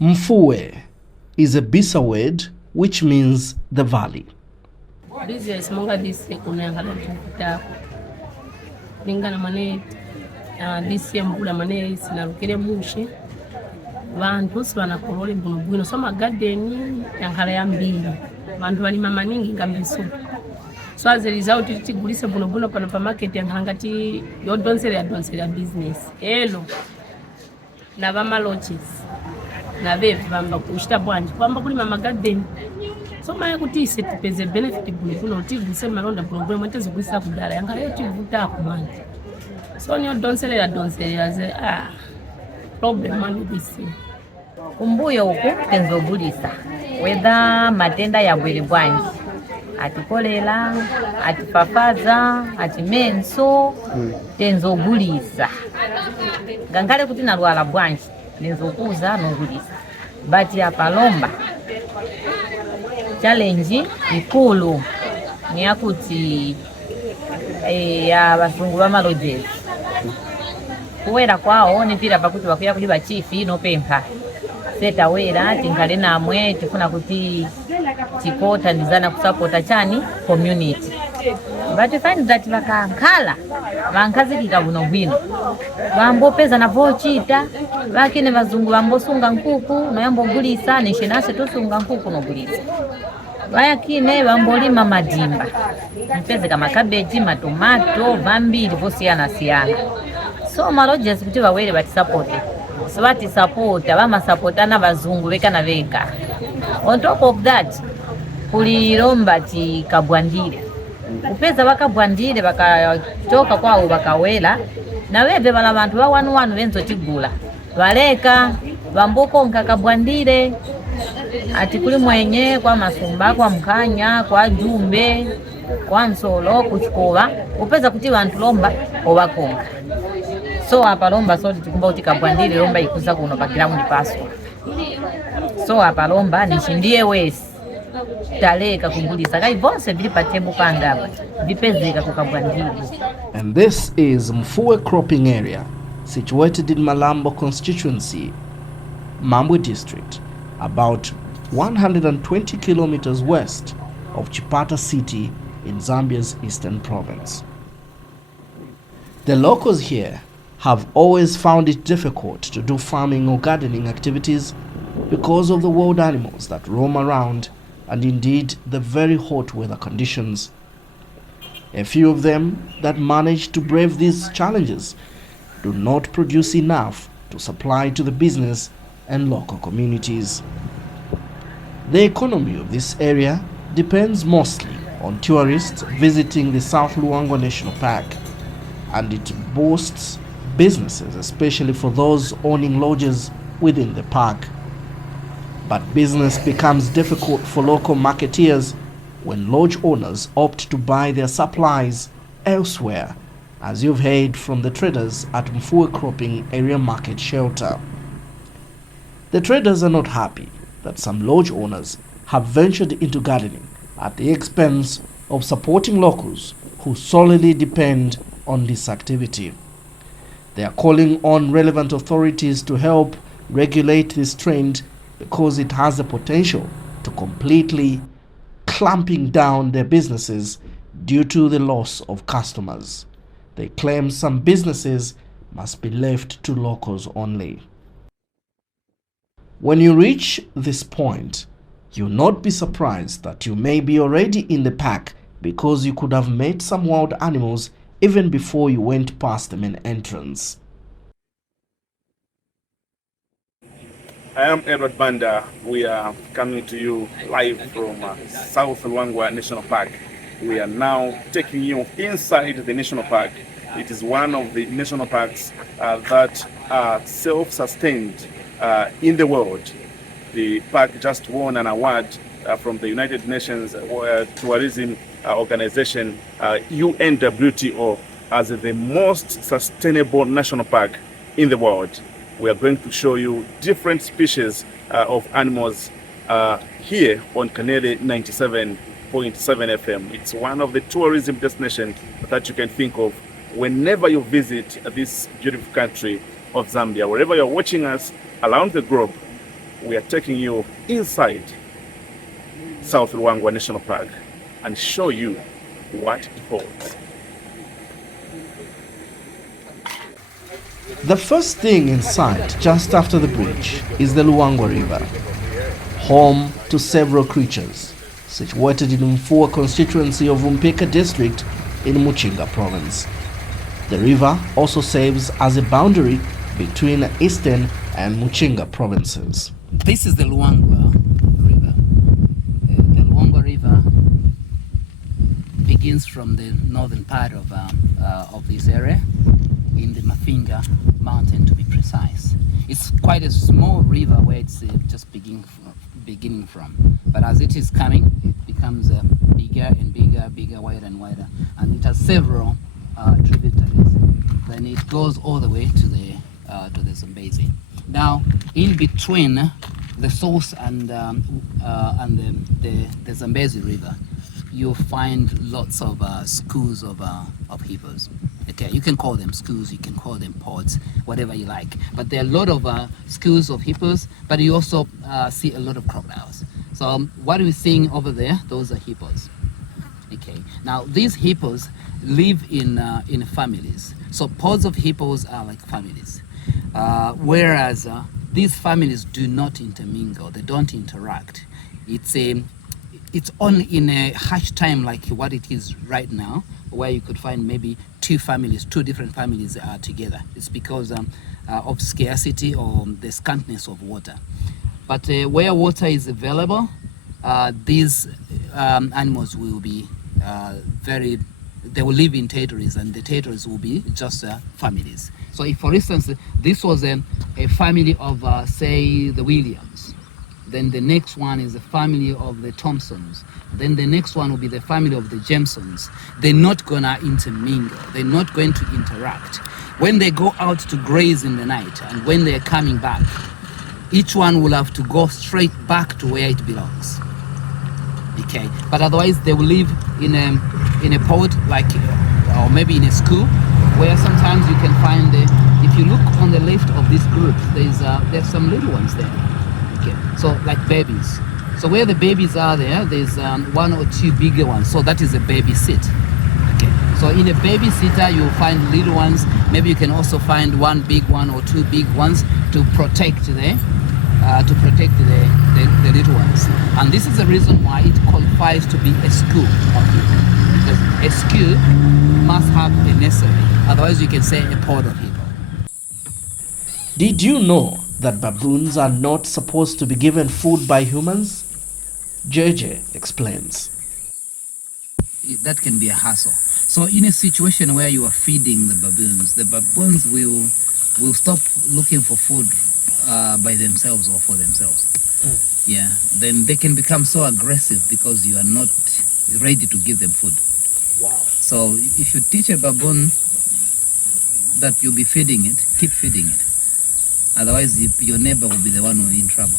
Mfuwe is a Bisa word which means the valley. Business monga disi kunengala tukitako. Lingana mane disi mbula mane sinarukire mushi. Vantu sibana kolole bwino soma garden yankhala yambiri. Vantu bali mama ningi ngambiso. So as a result tigulise buno pano pa market yankangati yodonsera business. Hello. Na vama lodges. Na vevi vamba kushita bwanji kwamba kuli mama garden. So maya kuti ise tipeze benefit buno tigulise malonda buno mwetezi kuisa kudala yankhala yotivuta kumanja. So nyo donsera ze problem mani bisi. Kumbuyo uku tenzogulisa whether matenda ya bwili bwanji atikolera atifafaza atimenso tenzogulisa gangale kuti nalwala bwanji nenzokuza nogulisa but ya palomba challenge ikulu ni yakuti ya bazungu bamalojezi kuwera kwao nipira pakuti bakuya kuli bachifi nopempha seta wera tinkale namwe tifuna kuti tikota ndizana kusapota chani community but you find that vakankhala vankazikika buno bwino vambopeza na vochita vakine vazungu vambosunga nkuku noyambogulisa neshenase tosunga nkuku nogulisa vayakine vambolima madimba mpezeka makabeji matomato vambiri vosiyana so malodges kuti vawere vatisapote so vatisapota vamasapotana vazungu veka na veka. On top of that kulilomba tikabwandire upeza vakabwandire vakatoka kwao vakawela na veve vala vantu vawanu venzo tigula valeka vambokonka kabwandire ati kuli mwenye kwa Masumba kwa Mkanya kwa Jumbe kwa Nsolo kuchikova upeza kuti vantu lomba ovakonka so apa lomba so tikumba kuti kabwandire lomba ikuza kuno pa ground paso so apa lomba nishindie wesi taleka kugulisa kai vonse vili patembo panga vipezeka kukabwandire. And this is Mfuwe cropping area situated in Malambo constituency, Mambwe district, about 120 kilometers west of Chipata city in Zambia's eastern province. The locals here have always found it difficult to do farming or gardening activities because of the wild animals that roam around and indeed the very hot weather conditions. A few of them that manage to brave these challenges do not produce enough to supply to the business and local communities. The economy of this area depends mostly on tourists visiting the South Luangwa National Park, and it boasts businesses, especially for those owning lodges within the park. But business becomes difficult for local marketeers when lodge owners opt to buy their supplies elsewhere, as you've heard from the traders at Mfuwe Cropping Area Market Shelter. The traders are not happy that some lodge owners have ventured into gardening at the expense of supporting locals who solely depend on this activity. They are calling on relevant authorities to help regulate this trend because it has the potential to completely clamping down their businesses due to the loss of customers. They claim some businesses must be left to locals only. When you reach this point, you'll not be surprised that you may be already in the park because you could have met some wild animals even before you went past the main entrance. I am Edward Banda. We are coming to you live from South Luangwa National Park. We are now taking you inside the national park. It is one of the national parks that are self-sustained in the world. The park just won an award from the United Nations Tourism Organization, UNWTO, as the most sustainable national park in the world. We are going to show you different species of animals here on Kanele 97.7 FM. It's one of the tourism destinations that you can think of whenever you visit this beautiful country of Zambia. Wherever you're watching us around the globe, we are taking you inside South Luangwa National Park and show you what it holds. The first thing in sight just after the bridge is the Luangwa River, home to several creatures, situated in Mfua constituency of Umpeka district in Muchinga province. The river also serves as a boundary between Eastern and Muchinga provinces. This is the Luangwa River. The Luangwa River begins from the northern part of this area, in the Mafinga mountain to be precise. It's quite a small river where it's just beginning from, but as it is coming, it becomes bigger and bigger, wider and wider, and it has several tributaries. Then it goes all the way to the Zambezi. Now, in between the source and the Zambezi River, you'll find lots of schools of hippos. Okay, you can call them schools, you can call them pods, whatever you like. But there are a lot of schools of hippos, but you also see a lot of crocodiles. So what we're seeing over there, those are hippos. Okay, now these hippos live in families. So pods of hippos are like families, whereas these families do not intermingle, they don't interact. It's only in a harsh time like what it is right now, where you could find maybe two different families are together. It's because of scarcity or the scantness of water. But where water is available, these animals will be they will live in territories, and the territories will be just families. So if, for instance, this was a family of, say, the Williams, then the next one is the family of the Thompsons, then the next one will be the family of the Jamesons. They're not gonna intermingle, they're not going to interact. When they go out to graze in the night and when they're coming back, each one will have to go straight back to where it belongs. Okay, but otherwise they will live in a pod, like, or maybe in a school, where sometimes you can find if you look on the left of this group, there's some little ones there. Okay, so like babies. So where the babies are there's one or two bigger ones. So that is a baby sit. Okay, so in a baby sitter you'll find little ones. Maybe you can also find one big one or two big ones to protect the little ones. And this is the reason why it qualifies to be a school of hippo, because a school must have a nursery, otherwise you can say a pod of hippo. Did you know that baboons are not supposed to be given food by humans? JJ explains. That can be a hassle. So in a situation where you are feeding the baboons will stop looking for food by themselves or for themselves. Yeah, then they can become so aggressive because you are not ready to give them food. Wow. So if you teach a baboon that you'll be feeding it, keep feeding it. Otherwise your neighbor will be the one who is in trouble.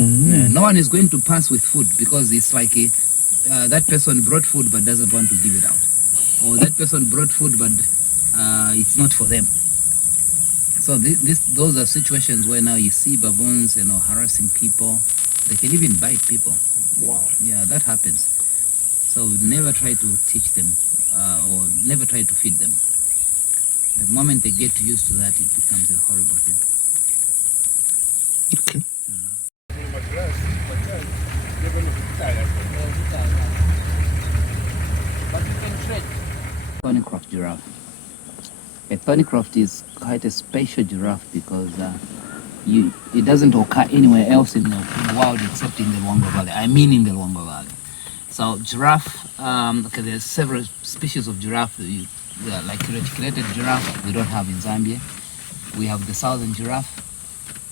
No one is going to pass with food because it's like that person brought food but doesn't want to give it out, or that person brought food but it's not for them. So those are situations where now you see baboons, harassing people. They can even bite people. Wow. Yeah, that happens. So never try to teach them or never try to feed them. The moment they get used to that, it becomes a horrible thing. Okay. Thornycroft giraffe. A thornycroft is quite a special giraffe because it doesn't occur anywhere else in the world except in the Luangwa Valley. I mean in the Luangwa Valley. So giraffe, okay, there's several species of giraffe. Like reticulated giraffe, we don't have in Zambia. We have the southern giraffe.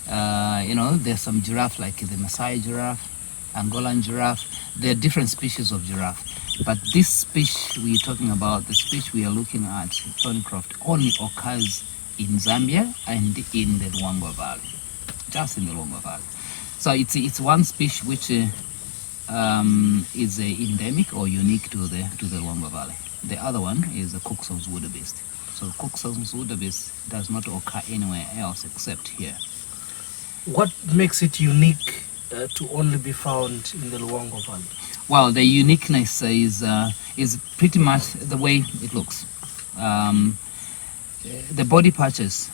There's some giraffe like the Maasai giraffe, Angolan giraffe. There are different species of giraffe. But this species we're talking about, the species we are looking at, Thornycroft, only occurs in Zambia and in the Luangwa Valley, just in the Luangwa Valley. So it's one species which is endemic or unique to the Luangwa Valley. The other one is the Cook's wildebeest. So Cook's wildebeest does not occur anywhere else except here. What makes it unique to only be found in the Luangwa Valley? Well, the uniqueness is pretty much the way it looks. The body patches,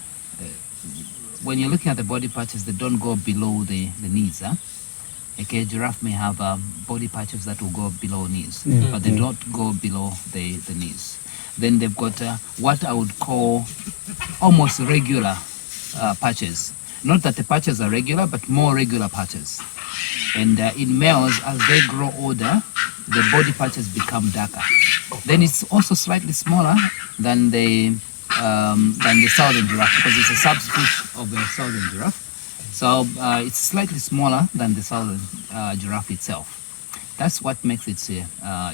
when you're looking at the body patches, they don't go below the knees. Huh? Okay, giraffe may have body patches that will go below knees, but they don't go below the knees. Then they've got what I would call almost regular patches. Not that the patches are regular, but more regular patches. And in males, as they grow older, the body patches become darker. Then it's also slightly smaller than the southern giraffe, because it's a subspecies of the southern giraffe. So it's slightly smaller than the southern giraffe itself. That's what makes it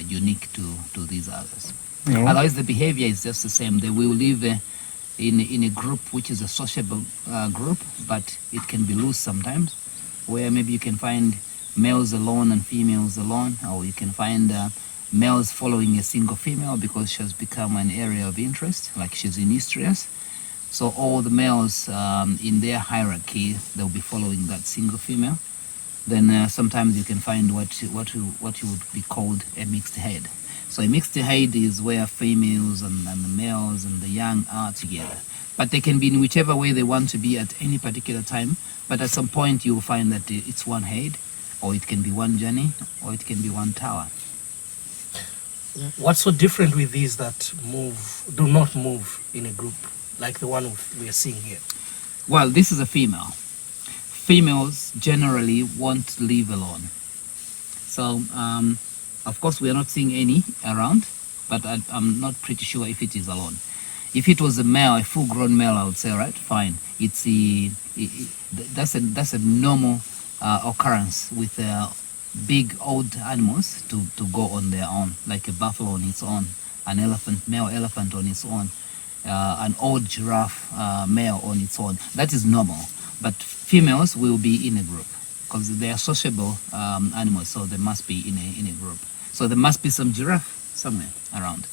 unique to these others. Otherwise, the behavior is just the same. They will live in a group which is a sociable group, but it can be loose sometimes, where maybe you can find males alone and females alone, or you can find males following a single female because she has become an area of interest, like she's in estrus. So all the males in their hierarchy, they'll be following that single female. Then sometimes you can find what you would be called a mixed herd. So a mixed herd is where females and the males and the young are together. But they can be in whichever way they want to be at any particular time. But at some point you'll find that it's one herd, or it can be one journey, or it can be one tower. What's so different with these that do not move in a group, like the one we are seeing here? Well, this is a female. Females generally won't live alone. So, of course, we are not seeing any around, but I'm not pretty sure if it is alone. If it was a male, a full-grown male, I would say, right, fine. That's a normal occurrence with big old animals to go on their own, like a buffalo on its own, an elephant, male elephant on its own, an old giraffe male on its own. That is normal. But females will be in a group because they are sociable animals, so they must be in a group. So there must be some giraffe somewhere around.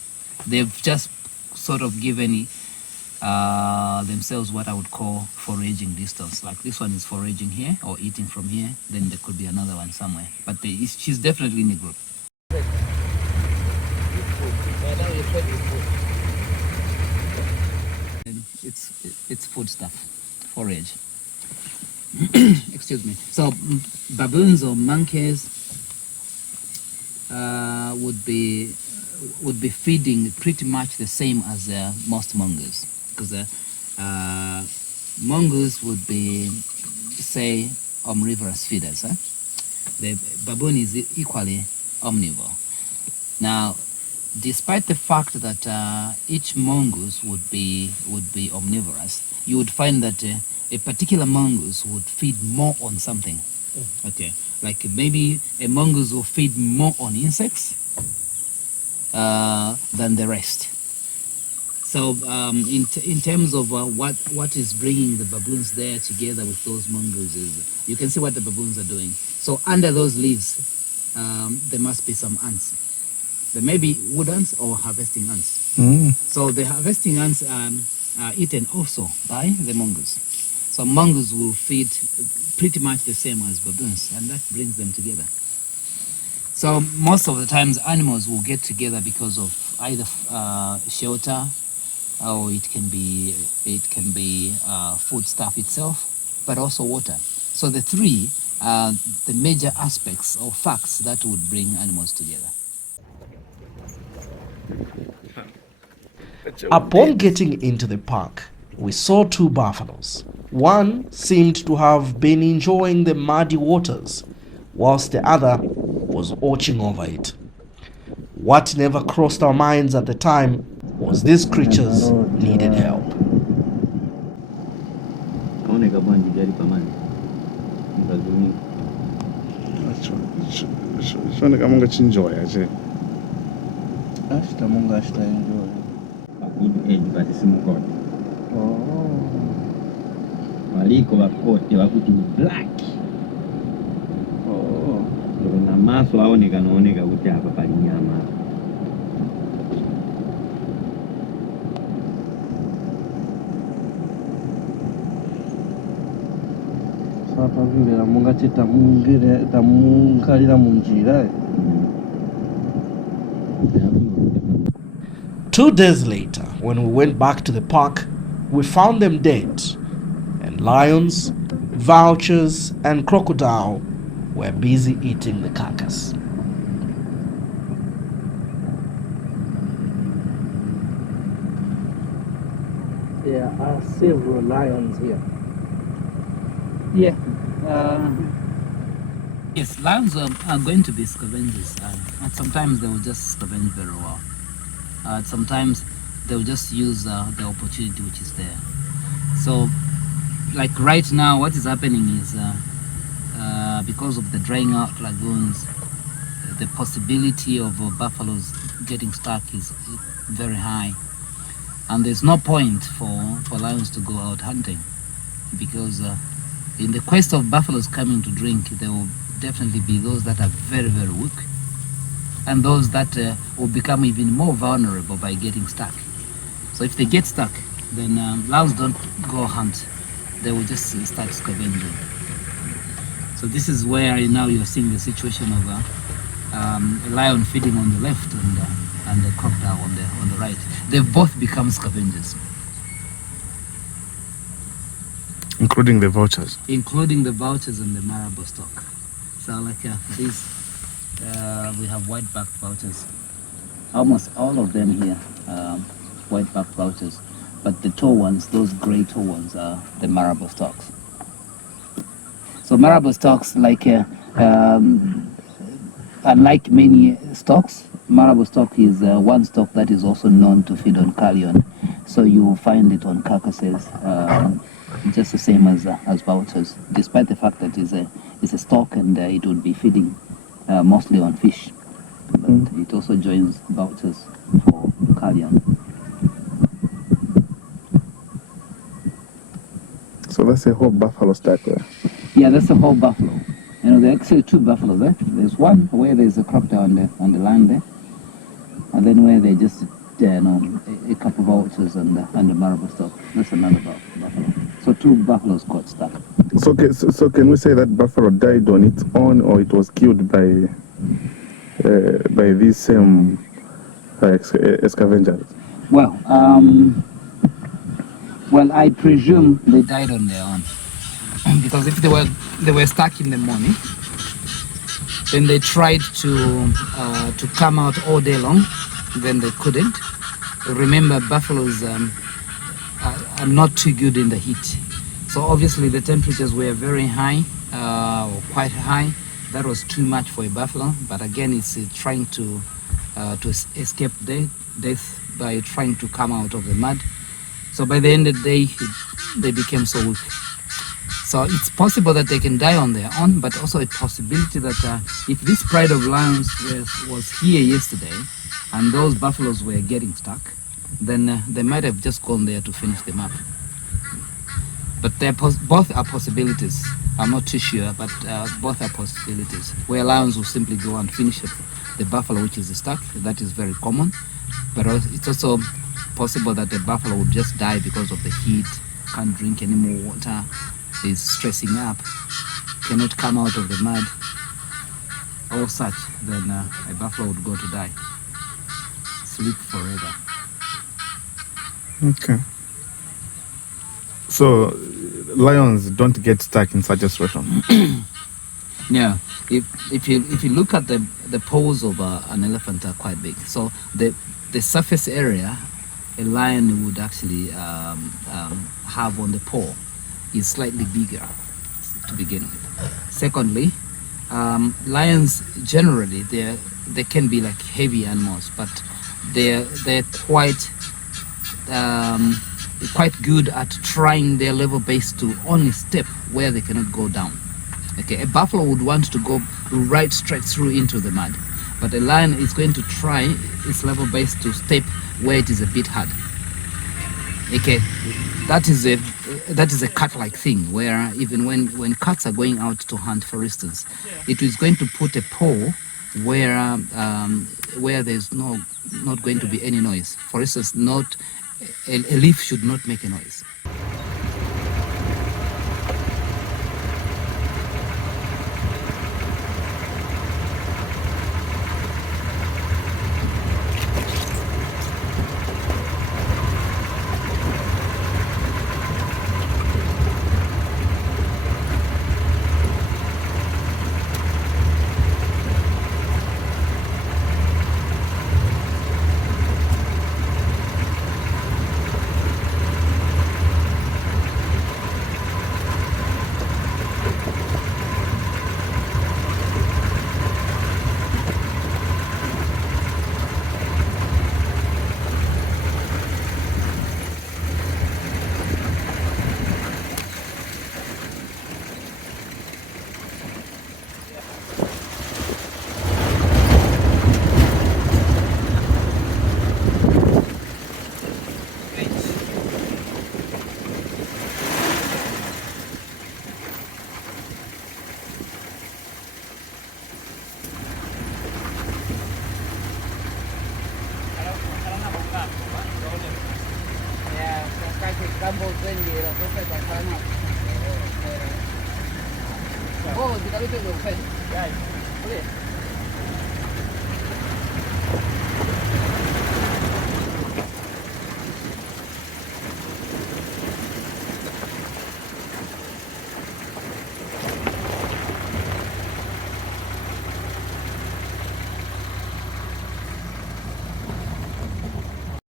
They've just sort of given themselves what I would call foraging distance. Like this one is foraging here or eating from here, then there could be another one somewhere. But she's definitely in a group. It's food stuff, forage. Excuse me. So baboons or monkeys would be feeding pretty much the same as most mongoose, because mongoose would be, say, omnivorous feeders. The baboon is equally omnivore. Now, despite the fact that each mongoose would be omnivorous, you would find that a particular mongoose would feed more on something. Okay, like maybe a mongoose will feed more on insects than the rest. So in terms of what is bringing the baboons there together with those mongooses, you can see what the baboons are doing. So under those leaves, there must be some ants. There may be wood ants or harvesting ants. So the harvesting ants are eaten also by the mongoose. So mongoose will feed pretty much the same as baboons, and that brings them together. So most of the times animals will get together because of either shelter, or it can be food stuff itself, but also water. So the three are the major aspects or facts that would bring animals together. Upon getting into the park, we saw two buffaloes. One seemed to have been enjoying the muddy waters, whilst the other was watching over it. What never crossed our minds at the time was these creatures needed help. Waliko wakote wakuti black. Na maso aoneka kuti hapa pali nyama. Papa mungati tamungalira munjira. 2 days later, when we went back to the park, we found them dead, and lions, vultures, and crocodile were busy eating the carcass. There are several lions here. Yeah. Yes, lions are going to be scavengers. And sometimes they will just scavenge very well. Sometimes they will just use the opportunity which is there. So, like right now, what is happening is because of the drying out lagoons, the possibility of buffaloes getting stuck is very high. And there's no point for lions to go out hunting, because in the quest of buffaloes coming to drink, there will definitely be those that are very, very weak, and those that will become even more vulnerable by getting stuck. So if they get stuck, then lions don't go hunt. They will just start scavenging. So this is where now you're seeing the situation of a lion feeding on the left and a crocodile on the right. They've both become scavengers. Including the vultures? Including the vultures and the marabou stock. So like these, we have white-backed vultures. Almost all of them here, white-backed vultures. But the tall ones, those grey tall ones, are the marabou stocks. So marabou stocks, like unlike many stocks, marabou stock is one stock that is also known to feed on carrion. So you will find it on carcasses, just the same as vultures, despite the fact that it's a stock and it would be feeding mostly on fish. But it also joins vultures for carrion. So that's a whole buffalo stack there? Yeah, that's a whole buffalo. You know, there are actually 2 buffaloes there. There's one where there's a crocodile on the line there, and then where they just, a couple of vultures and the marabou stock. That's another buffalo. So 2 buffaloes got stuck. So can we say that buffalo died on its own, or it was killed by these same scavengers? Well, I presume they died on their own, because if they were stuck in the morning, then they tried to come out all day long, then they couldn't. Remember, buffaloes are not too good in the heat, so obviously the temperatures were very high, or quite high. That was too much for a buffalo, but again, it's trying to escape death by trying to come out of the mud. So by the end of the day, they became so weak. So it's possible that they can die on their own, but also a possibility that if this pride of lions was here yesterday and those buffaloes were getting stuck, then they might have just gone there to finish them up. But both are possibilities. I'm not too sure, but both are possibilities. Where lions will simply go and finish the buffalo which is stuck. That is very common. But it's also possible that the buffalo would just die because of the heat, can't drink any more water, is stressing up, cannot come out of the mud, or such. Then a buffalo would go to die, sleep forever. Okay. So lions don't get stuck in such a situation? Yeah. If you look at the paws of an elephant are quite big. So the surface area a lion would actually have on the paw is slightly bigger to begin with. Secondly, lions generally they can be like heavy animals, but they're quite good at trying their level base to only step where they cannot go down. Okay, a buffalo would want to go right straight through into the mud, but a lion is going to try its level base to step where it is a bit hard. Okay, that is a cat-like thing, where even when cats are going out to hunt, for instance, it is going to put a paw where there's not going to be any noise. For instance, a leaf should not make a noise.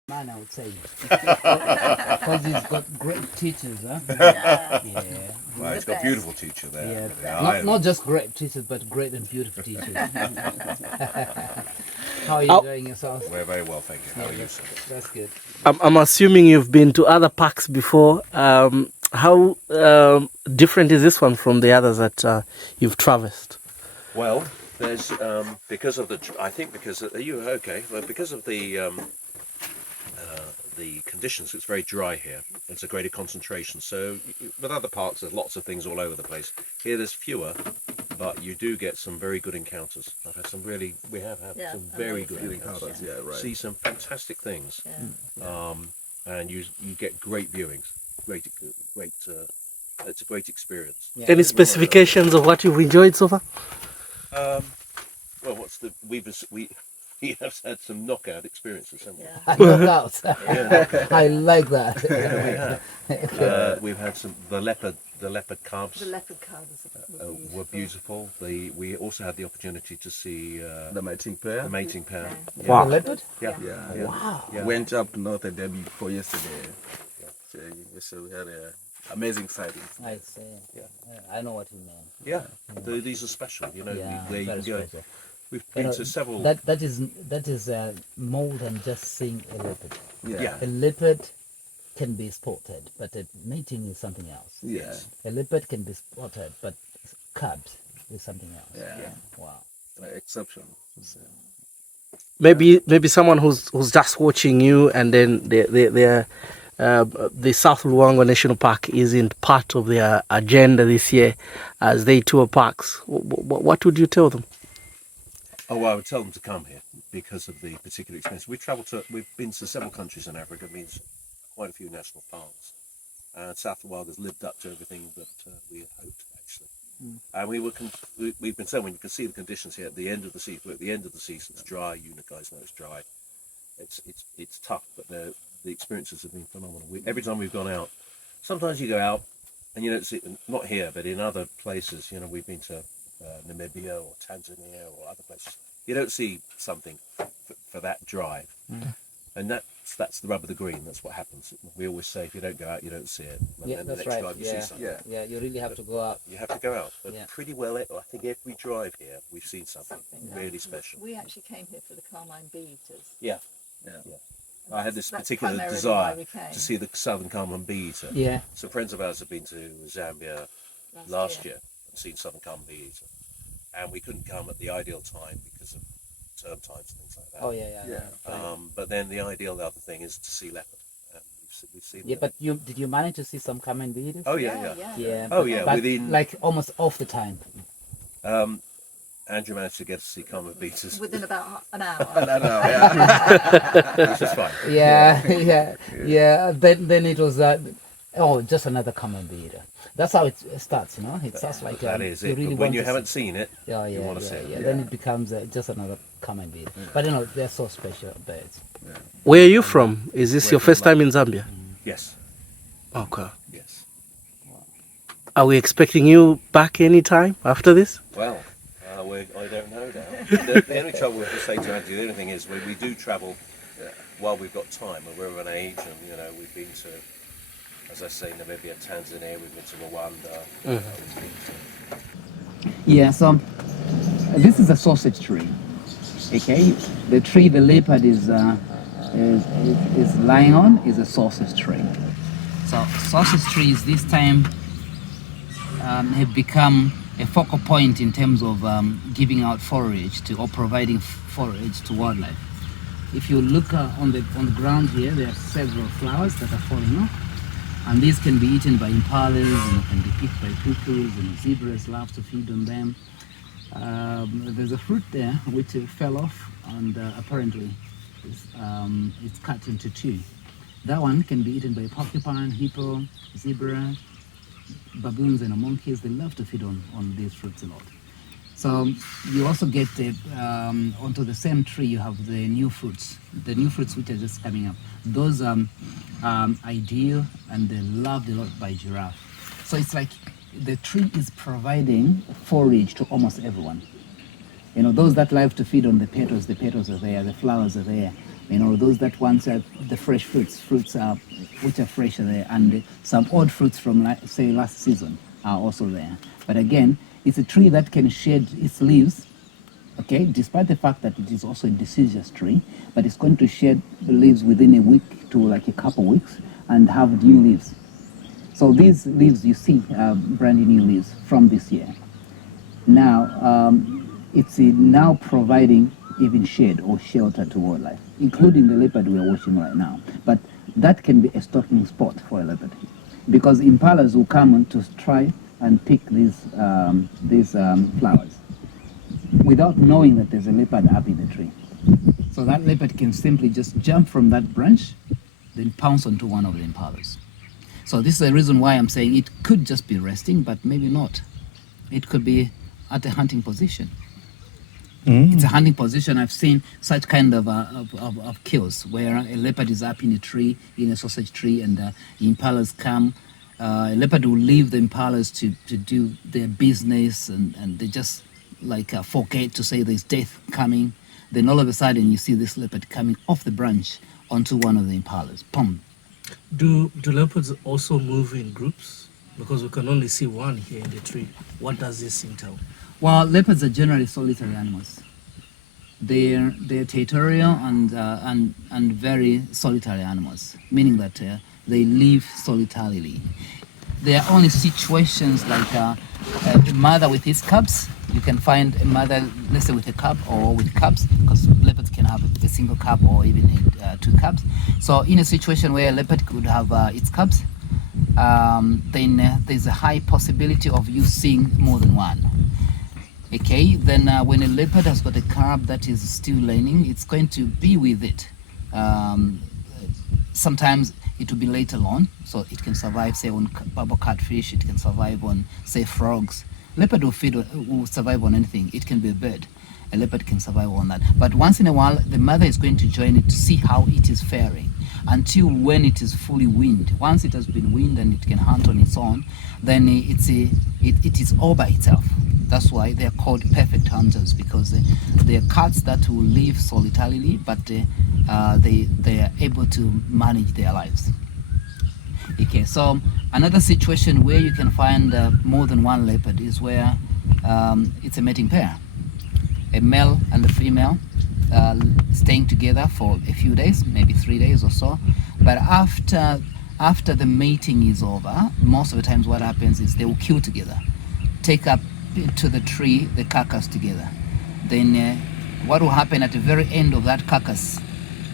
Man, I would say. Because he's got great teachers, huh? Yeah. Well, it's got beautiful teacher there. Yeah. Not just great teachers, but great and beautiful teachers. How are you enjoying yourself? We're very well, thank you. How are you, sir? That's good. I'm assuming you've been to other parks before. How different is this one from the others that you've traversed? Well, there's because of the are you okay? Well, because of the conditions, it's very dry here. It's a greater concentration. So with other parks, there's lots of things all over the place. Here, there's fewer, but you do get some very good encounters. I've had some we have had some very good encounters. Yeah, right. See some fantastic things, and you get great viewings. It's a great experience. Yeah. Any specifications of what you've enjoyed so far? Well, we have had some knockout experiences, haven't we? Knockouts. I like that. Yeah, we have. We've had the leopard calves. The leopard calves Were beautiful. We also had the opportunity to see The mating pair. the mating pair. The leopard? Yeah. Yeah. Wow. Yeah. Went up north and then before yesterday. So we had amazing sightings. I see. Yeah. I know what you mean. Yeah. These are special. You know, Yeah, where you very can go. special. We've But, been to several. that is more than just seeing a leopard. Yeah. A leopard can be spotted, but mating is something else. Yeah. A leopard can be spotted, but cubs is something else. Yeah. Wow. Exception. Maybe someone who's just watching you, and then the South Luangwa National Park isn't part of their agenda this year as they tour parks. What would you tell them? Oh, well, I would tell them to come here because of the particular experience. We've been to several countries in Africa, means quite a few national parks. And South Luangwa has lived up to everything that we had hoped, actually. And we've been saying, when you can see the conditions here at the end of the season, it's dry. You guys know it's dry. It's tough, but the experiences have been phenomenal. Every time we've gone out, sometimes you go out and you don't see, not here, but in other places, you know, we've been to Namibia or Tanzania or other places. You don't see something for that drive, and that's the rub of the green. That's what happens. We always say, if you don't go out, you don't see it. And then that's the next right. drive you see something. Yeah, you really have to go out. You have to go out. But Yeah. pretty well, I think every drive here, we've seen something really special. We actually came here for the Carmine bee eaters. Yeah. I had this That's particular primarily desire why we came. to see the southern Carmine bee eater. Yeah. Some friends of ours have been to Zambia last year and seen southern Carmine bee eater, and we couldn't come at the ideal time because of term times and things like that. Oh yeah. But then the other thing is to see leopard. And we've seen Yeah, leopard. but did you manage to see some common beetles? Oh yeah. Yeah. Oh yeah, but within like almost off the time. Andrew managed to get to see Carmine bee eaters, Within about an hour. which is fine. Yeah. Then it was just another common beetle. That's how it starts, you know. It starts like That is you it. really But when want you to haven't see. seen it, you want to see it. Yeah. Then it becomes just another common beetle. But you know, they're so special birds. Where are you from? Is this your first time in Zambia? Yes. Okay. Yes. Are we expecting you back anytime after this? Well, I don't know now. The only trouble with, say to Andrew, the only thing is we do travel while we've got time, and we're of an age, and you know, we've been to, as I say, Namibia, Tanzania, we've been to Rwanda. We've been to... Yeah, so this is a sausage tree. Okay, the tree the leopard is lying on is a sausage tree. So sausage trees this time have become a focal point in terms of giving out forage or providing forage to wildlife. If you look on the ground here, there are several flowers that are falling off, and these can be eaten by impalas and can be picked by cuckoos, and zebras love to feed on them. There's a fruit there which fell off, and apparently it's cut into two. That one can be eaten by porcupine, hippo, zebra, baboons and monkeys, they love to feed on these fruits a lot. So you also get onto the same tree, you have the new fruits which are just coming up. Those are ideal and they're loved a lot by giraffe. So it's like the tree is providing forage to almost everyone. You know, those that love to feed on the petals are there, the flowers are there. You know, those that want the fresh fruits which are fresh are there, and some odd fruits from, say, last season are also there. But again, it's a tree that can shed its leaves, okay, despite the fact that it is also a deciduous tree, but it's going to shed the leaves within a week to like a couple weeks and have new leaves. So these leaves you see are brand new leaves from this year. Now, it's now providing even shade or shelter to wildlife, including the leopard we are watching right now. But that can be a stalking spot for a leopard, because impalas will come to try and pick these flowers without knowing that there's a leopard up in the tree. So that leopard can simply just jump from that branch, then pounce onto one of the impalas. So this is the reason why I'm saying it could just be resting, but maybe not. It could be at a hunting position. It's a hunting position. I've seen such kind of kills where a leopard is up in a tree, in a sausage tree, and the impalas come. A leopard will leave the impalas to do their business, and they just like forget to say there's death coming. Then all of a sudden you see this leopard coming off the branch onto one of the impalas. Pum. Do leopards also move in groups? Because we can only see one here in the tree. What does this entail? Well, leopards are generally solitary animals. They're territorial and very solitary animals, meaning that they live solitarily. There are only situations like a mother with his cubs. You can find a mother, let's say, with a cub or with cubs, because leopards can have a single cub or even two cubs. So in a situation where a leopard could have its cubs, then there's a high possibility of you seeing more than one. Okay, then when a leopard has got a cub that is still learning, it's going to be with it. Sometimes it will be later on, so it can survive, say, on bubble catfish. It can survive on, say, frogs. Leopard will survive on anything. It can be a bird. A leopard can survive on that. But once in a while, the mother is going to join it to see how it is faring, until when it is fully weaned. Once it has been weaned and it can hunt on its own, then it is all by itself. That's why they are called perfect hunters, because they are cats that will live solitarily, but they are able to manage their lives. Okay, so another situation where you can find more than one leopard is where it's a mating pair. A male and a female staying together for a few days, maybe 3 days or so. But after the mating is over, most of the times what happens is they will kill together, take up to the tree the carcass together. Then what will happen at the very end of that carcass,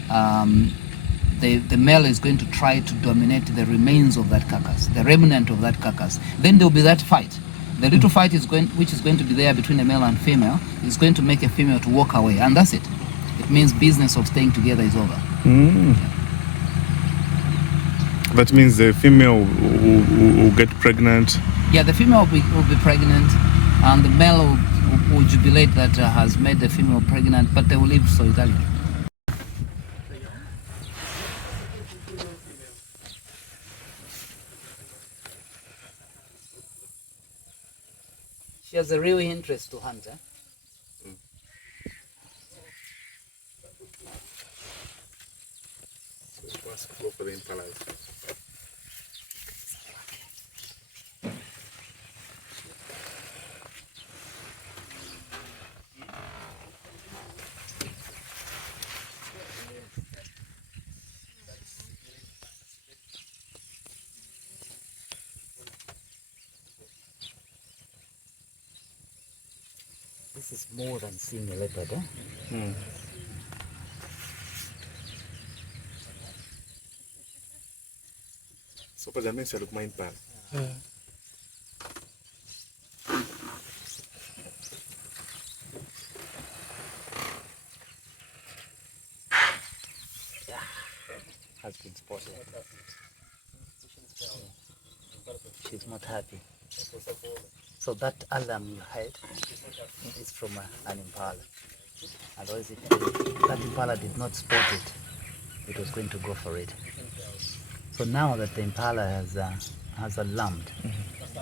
the male is going to try to dominate the remains of that carcass, the remnant of that carcass. Then there will be that fight. The little fight which is going to be there between a male and female, is going to make a female to walk away, and that's it. It means business of staying together is over. That means the female will get pregnant. Yeah, the female will be pregnant, and the male will jubilate that has made the female pregnant, but they will live solitarily. She has a real interest to hunt. So she wants to go for the impalas. This is more than seeing a leopard. So that means I look my impala. Has been spotted. She's not happy. So that alarm you heard is from an impala. Otherwise, if that impala did not spot it, it was going to go for it. So now that the impala has alarmed,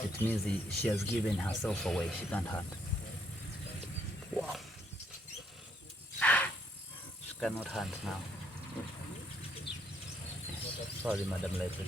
it means she has given herself away. She can't hunt. Wow. She cannot hunt now. Sorry, Madam Leslie.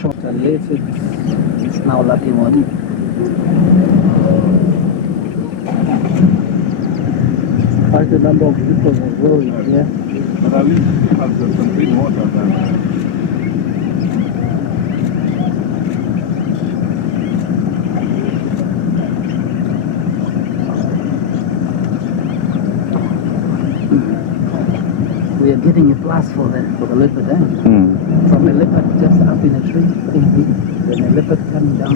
Short and later, it's now lapping water. Quite a number of people as well, yeah. But at least it has some clean water there. We are getting a blast for the leopard, eh? From a leopard just up in a tree, then a leopard coming down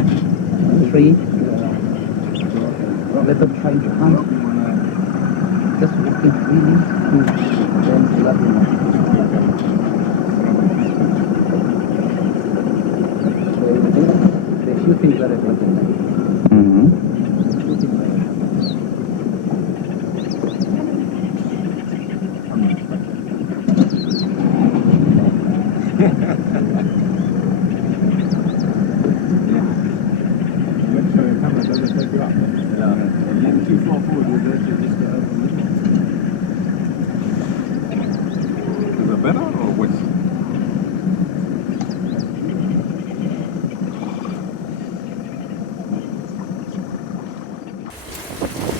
the tree, leopard trying to hunt, just walking freely, then loving one. So there are few things that are happening.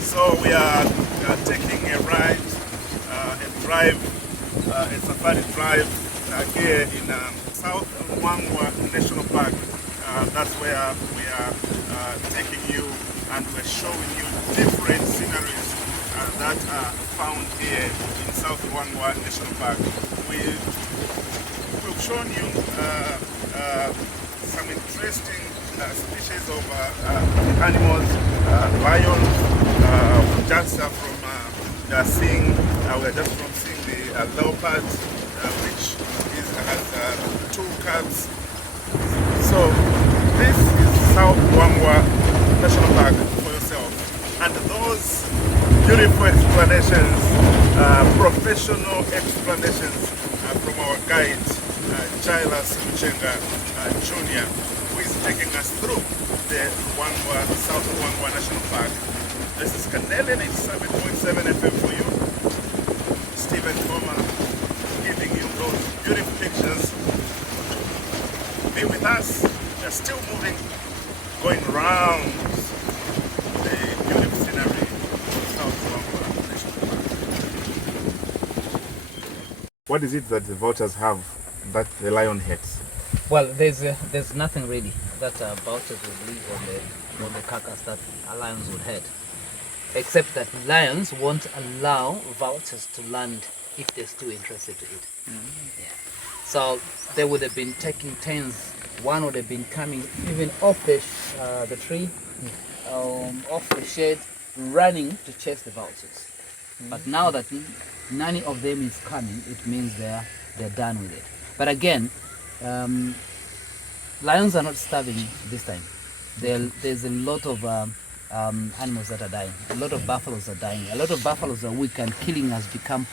So we are taking a ride, a safari drive here in South Luangwa National Park. That's where we are taking you, and we're showing you different sceneries that are found here in South Luangwa National Park. We've shown you some interesting species of animals, lions. Just from seeing, we're just from seeing the leopard, which has two cubs. So this is South Luangwa National Park for yourself, and those beautiful explanations, professional explanations from our guide, Jaila Simuchenga Jr., who is taking us through the South Luangwa National Park. This is Kanele 97.7 FM for you. Stephen Thomas giving you those beautiful pictures. Be with us. We're still moving, going around the beautiful scenery of South Luangwa National Park. What is it that the vultures have that the lion hates? Well, there's nothing really that vultures would leave on the carcass that lions would hate. Except that lions won't allow vultures to land if they're still interested to eat. Yeah. So they would have been taking turns. One would have been coming even off the tree, off the shade, running to chase the vultures. But now that none of them is coming, it means they're done with it. But again, lions are not starving this time. There's a lot of animals that are dying. A lot of buffaloes are dying. A lot of buffaloes are weak, and killing has become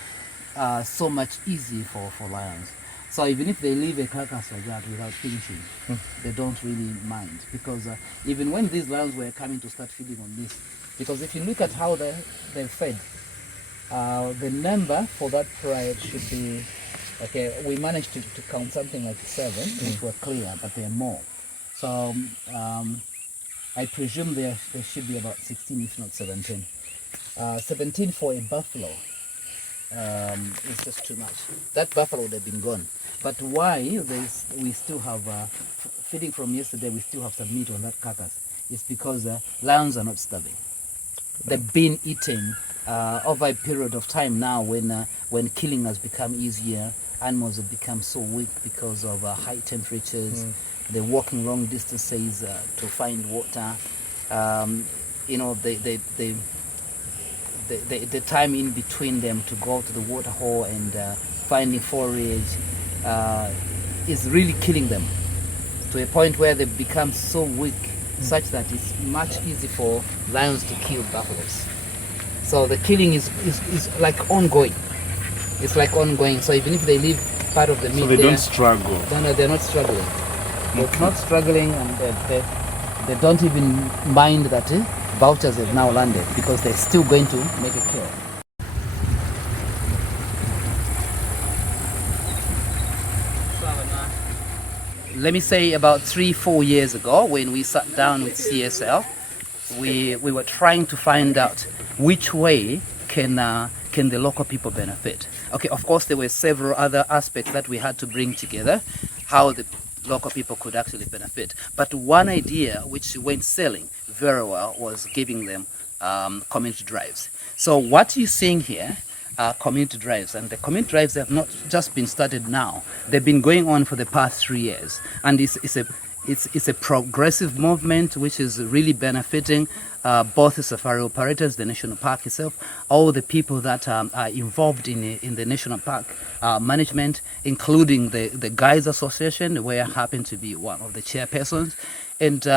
so much easier for lions. So even if they leave a carcass like that without finishing, they don't really mind. Because even when these lions were coming to start feeding on this, because if you look at how they're fed, the number for that parade should be, okay, we managed to count something like 7, which were clear, but there are more. So I presume there should be about 16, if not 17. 17 for a buffalo is just too much. That buffalo would have been gone. But why we still have, feeding from yesterday, we still have some meat on that carcass, is because lions are not starving. They've been eating over a period of time now when killing has become easier. Animals have become so weak because of high temperatures. They're walking long distances to find water. The time in between them to go to the water hole and finding forage is really killing them to a point where they become so weak such that it's much easier for lions to kill buffaloes. So the killing is like ongoing. It's like ongoing. So even if they leave part of the meat, so they don't struggle. They're not struggling. They're not struggling, and they don't even mind that vultures have now landed, because they're still going to make a kill. Let me say about 3-4 years ago, when we sat down with CSL, we were trying to find out which way can the local people benefit. Okay, of course there were several other aspects that we had to bring together, how the local people could actually benefit. But one idea which went selling very well was giving them community drives. So what you're seeing here are community drives, and the community drives have not just been started now. They've been going on for the past 3 years, and it's a progressive movement which is really benefiting both the safari operators, the national park itself, all the people that are involved in the national park management, including the Guides Association, where I happen to be one of the chairpersons, and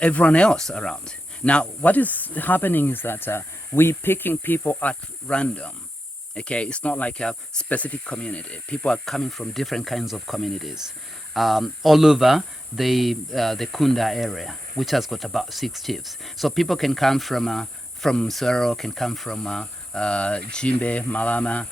everyone else around. Now, what is happening is that we're picking people at random. Okay, it's not like a specific community. People are coming from different kinds of communities all over the Kunda area, which has got about 6 chiefs. So people can come from Sero, can come from Jimbe, Malama,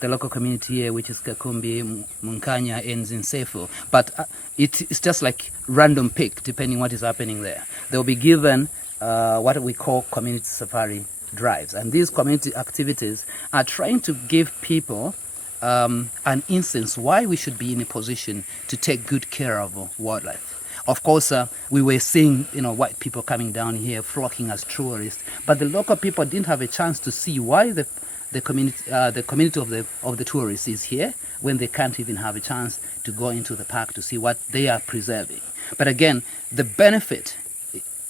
the local community here, which is Kakumbi, Munkanya, and Zinsefu. But it's just like random pick, depending what is happening there. They'll be given what we call community safari drives, and these community activities are trying to give people an instance why we should be in a position to take good care of wildlife. Of course, we were seeing white people coming down here flocking as tourists, but the local people didn't have a chance to see why the community of the tourists is here when they can't even have a chance to go into the park to see what they are preserving. But again, the benefit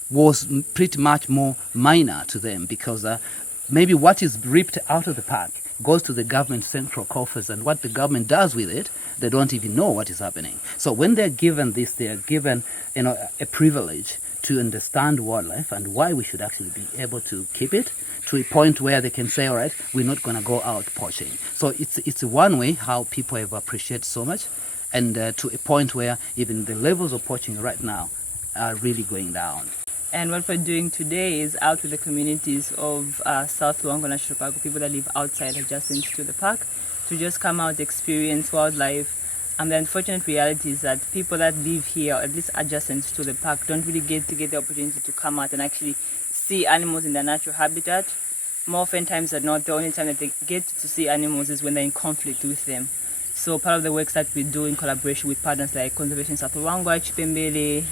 was pretty much more minor to them, because maybe what is ripped out of the park goes to the government central coffers, and what the government does with it, they don't even know what is happening. So when they're given this, they're given a privilege to understand wildlife and why we should actually be able to keep it, to a point where they can say, all right, we're not going to go out poaching. So it's one way how people have appreciated so much, and to a point where even the levels of poaching right now are really going down. And what we're doing today is out with the communities of South Luangwa National Park, people that live outside adjacent to the park, to just come out, experience wildlife. And the unfortunate reality is that people that live here, or at least adjacent to the park, don't really get the opportunity to come out and actually see animals in their natural habitat. More often times than not, the only time that they get to see animals is when they're in conflict with them. So part of the works that we do in collaboration with partners like Conservation South Luangwa, Chipembele,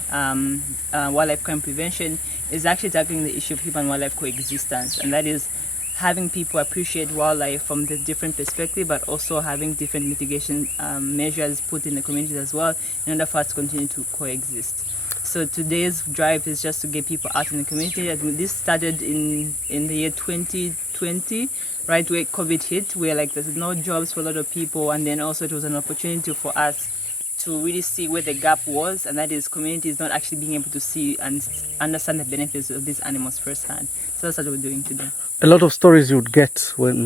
Wildlife Crime Prevention, is actually tackling the issue of human-wildlife coexistence, and that is having people appreciate wildlife from the different perspective, but also having different mitigation measures put in the communities as well, in order for us to continue to coexist. So today's drive is just to get people out in the community. This started in the year 2012, 2020, right where COVID hit, where like there's no jobs for a lot of people, and then also it was an opportunity for us to really see where the gap was, and that is communities not actually being able to see and understand the benefits of these animals firsthand. So that's what we're doing today. A lot of stories you would get when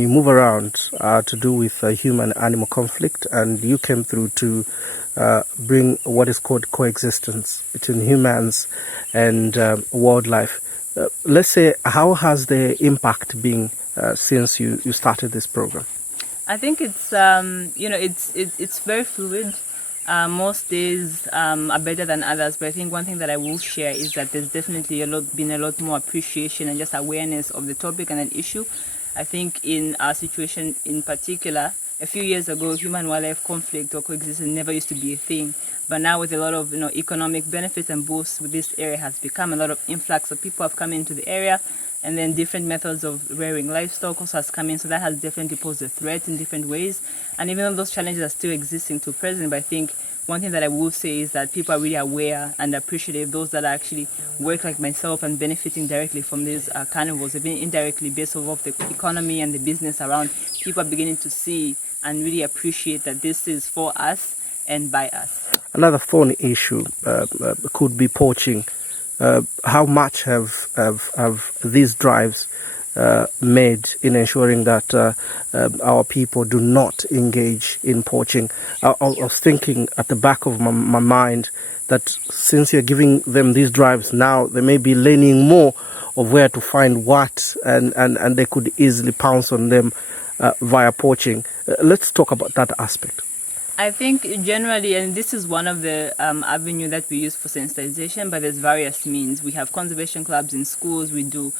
you move around are to do with human-animal conflict, and you came through to bring what is called coexistence between humans and wildlife. Let's say, how has the impact been since you started this program? I think it's it's very fluid. Most days are better than others, but I think one thing that I will share is that there's definitely been a lot more appreciation and just awareness of the topic and an issue. I think in our situation in particular, a few years ago, human-wildlife conflict or coexistence never used to be a thing. But now with a lot of economic benefits and boosts with this area has become a lot of influx of people have come into the area, and then different methods of rearing livestock also has come in. So that has definitely posed a threat in different ways. And even though those challenges are still existing to present, but I think one thing that I will say is that people are really aware and appreciative, those that actually work like myself and benefiting directly from these carnivores, even indirectly based off the economy and the business around. People are beginning to see and really appreciate that this is for us and by us. Another phone issue could be poaching. How much have these drives made in ensuring that our people do not engage in poaching? I was thinking at the back of my mind that since you're giving them these drives now, they may be learning more of where to find what, and they could easily pounce on them via poaching. Let's talk about that aspect. I think generally, and this is one of the avenue that we use for sensitization, but there's various means. We have conservation clubs in schools, we do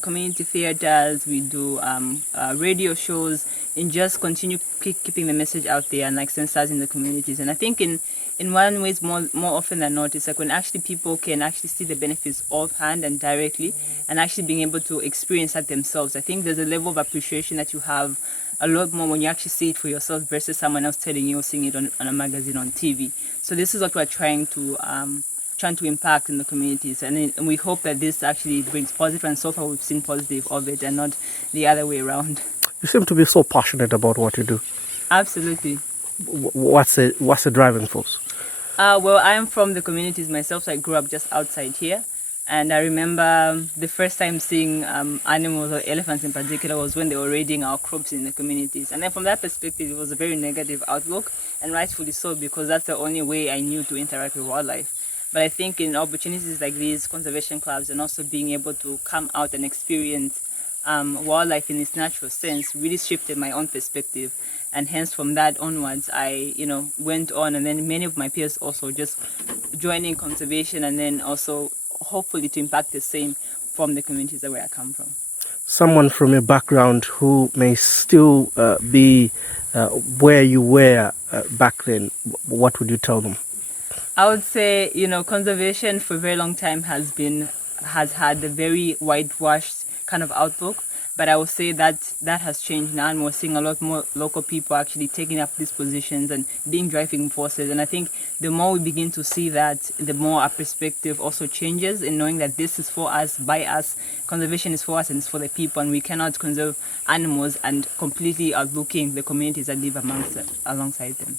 community theaters, we do radio shows, and just continue keeping the message out there and like sensitizing the communities. And I think in one way, more often than not, it's like when actually people can actually see the benefits offhand and directly, and actually being able to experience that themselves. I think there's a level of appreciation that you have a lot more when you actually see it for yourself versus someone else telling you or seeing it on a magazine, on TV. So this is what we're trying to impact in the communities, and we hope that this actually brings positive, and so far we've seen positive of it and not the other way around. You seem to be so passionate about what you do. Absolutely. What's the driving force? Well, I am from the communities myself, so I grew up just outside here. And I remember the first time seeing animals, or elephants in particular, was when they were raiding our crops in the communities. And then from that perspective, it was a very negative outlook, and rightfully so, because that's the only way I knew to interact with wildlife. But I think in opportunities like these, conservation clubs, and also being able to come out and experience wildlife in its natural sense really shifted my own perspective. And hence from that onwards, I went on, and then many of my peers also just joining conservation, and then also hopefully to impact the same from the communities where I come from. Someone from your background who may still be where you were back then, what would you tell them? I would say, conservation for a very long time has had a very whitewashed kind of outlook. But I would say that has changed now, and we're seeing a lot more local people actually taking up these positions and being driving forces. And I think the more we begin to see that, the more our perspective also changes in knowing that this is for us, by us. Conservation is for us and it's for the people, and we cannot conserve animals and completely outlooking the communities that live alongside them.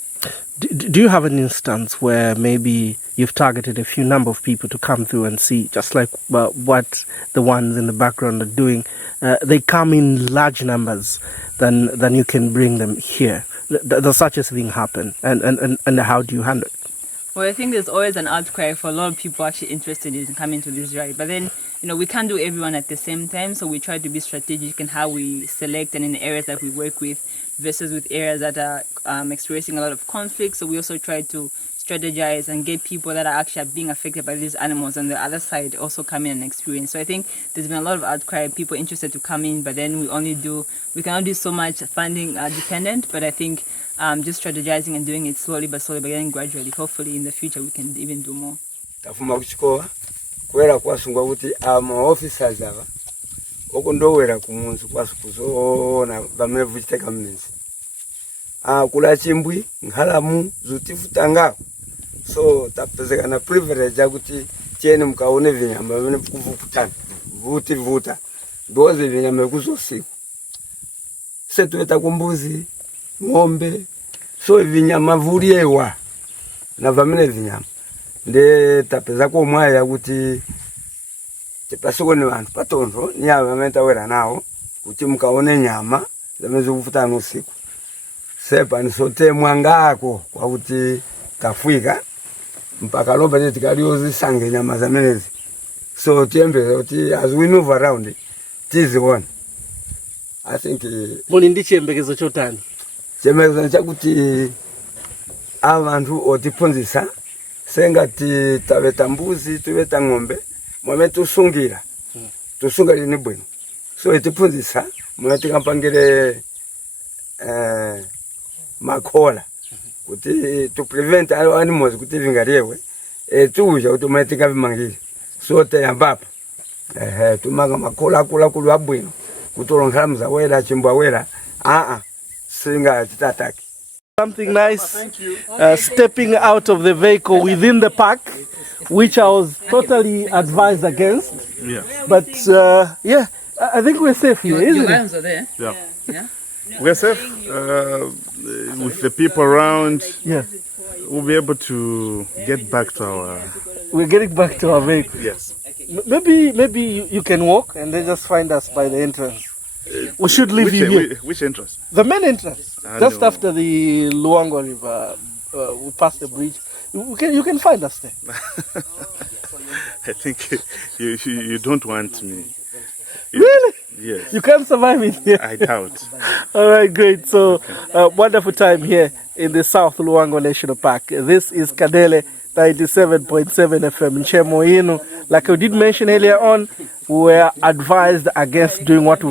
Do you have an instance where maybe you've targeted a few number of people to come through and see, just like what the ones in the background are doing? They come in large numbers than you can bring them here. Does such a thing happen? And how do you handle it? Well, I think there's always an outcry for a lot of people actually interested in coming to this ride. But then, we can't do everyone at the same time, so we try to be strategic in how we select and in the areas that we work with versus with areas that are experiencing a lot of conflict. So we also try to strategize and get people that are actually being affected by these animals on the other side also come in and experience. So I think there's been a lot of outcry, people interested to come in, but then we cannot do so much funding dependent, but I think just strategizing and doing it slowly but getting gradually. Hopefully in the future we can even do more. Kwera kwasungwa kuti ama officers ava okundowera kumunzi kwasukuzona vamene vuchiteka mmenzi kula chimbwi nkhalamu zutifutanga so tapezeka na privilege yakuti tiene mkaone vinyamba vamene kuvukutana vuta ndoze vinyama kuzosiku setueta kumbuzi ng'ombe so vinyama vuliewa na vamene vinyama nde tapeza ko mwaya kuti tipasoko ni vantu patondo ni ava vamene tawera nawo kuti mukaone nyama zamene zikufutana usiku sepa nisote mwangako kwa kuti tafwika mpaka lomba neti kaliozisange nyama zamenezi so tiyembeza kuti as we move around tiziona I think muli ndi chiyembekezo chotani? Chiyembekezo chakuti avantu otiphunzitsa sengati taveta mbuzi tuveta ng'ombe mwame tusungira ni bwino so itiphunzitsa mwame tikampangire makhola kuti to prevent animals kuti vingaryewe tuja kuti mwame tikavimangire so teyambapa tumanga makhola akulu abwino kuti olonkhalamu zawera chimbo awera singa chitataki. Something nice, stepping out of the vehicle within the park, which I was totally advised against. Yeah. But yeah, I think we're safe here, isn't your it? lions are there. Yeah. We're safe with the people around. Yeah. We'll be able to get back to our... We're getting back to our vehicle. Yes. Maybe you can walk and then just find us by the entrance. We should leave you here. Which entrance? The main entrance. Just no. after the Luangwa River, we pass the bridge. You can find us there. I think you don't want me. Really? Yes. You can't survive it here. I doubt. All right, great. So, wonderful time here in the South Luangwa National Park. This is Kanele 97.7 FM in Chemo Inu. Like I did mention earlier on, we were advised against doing what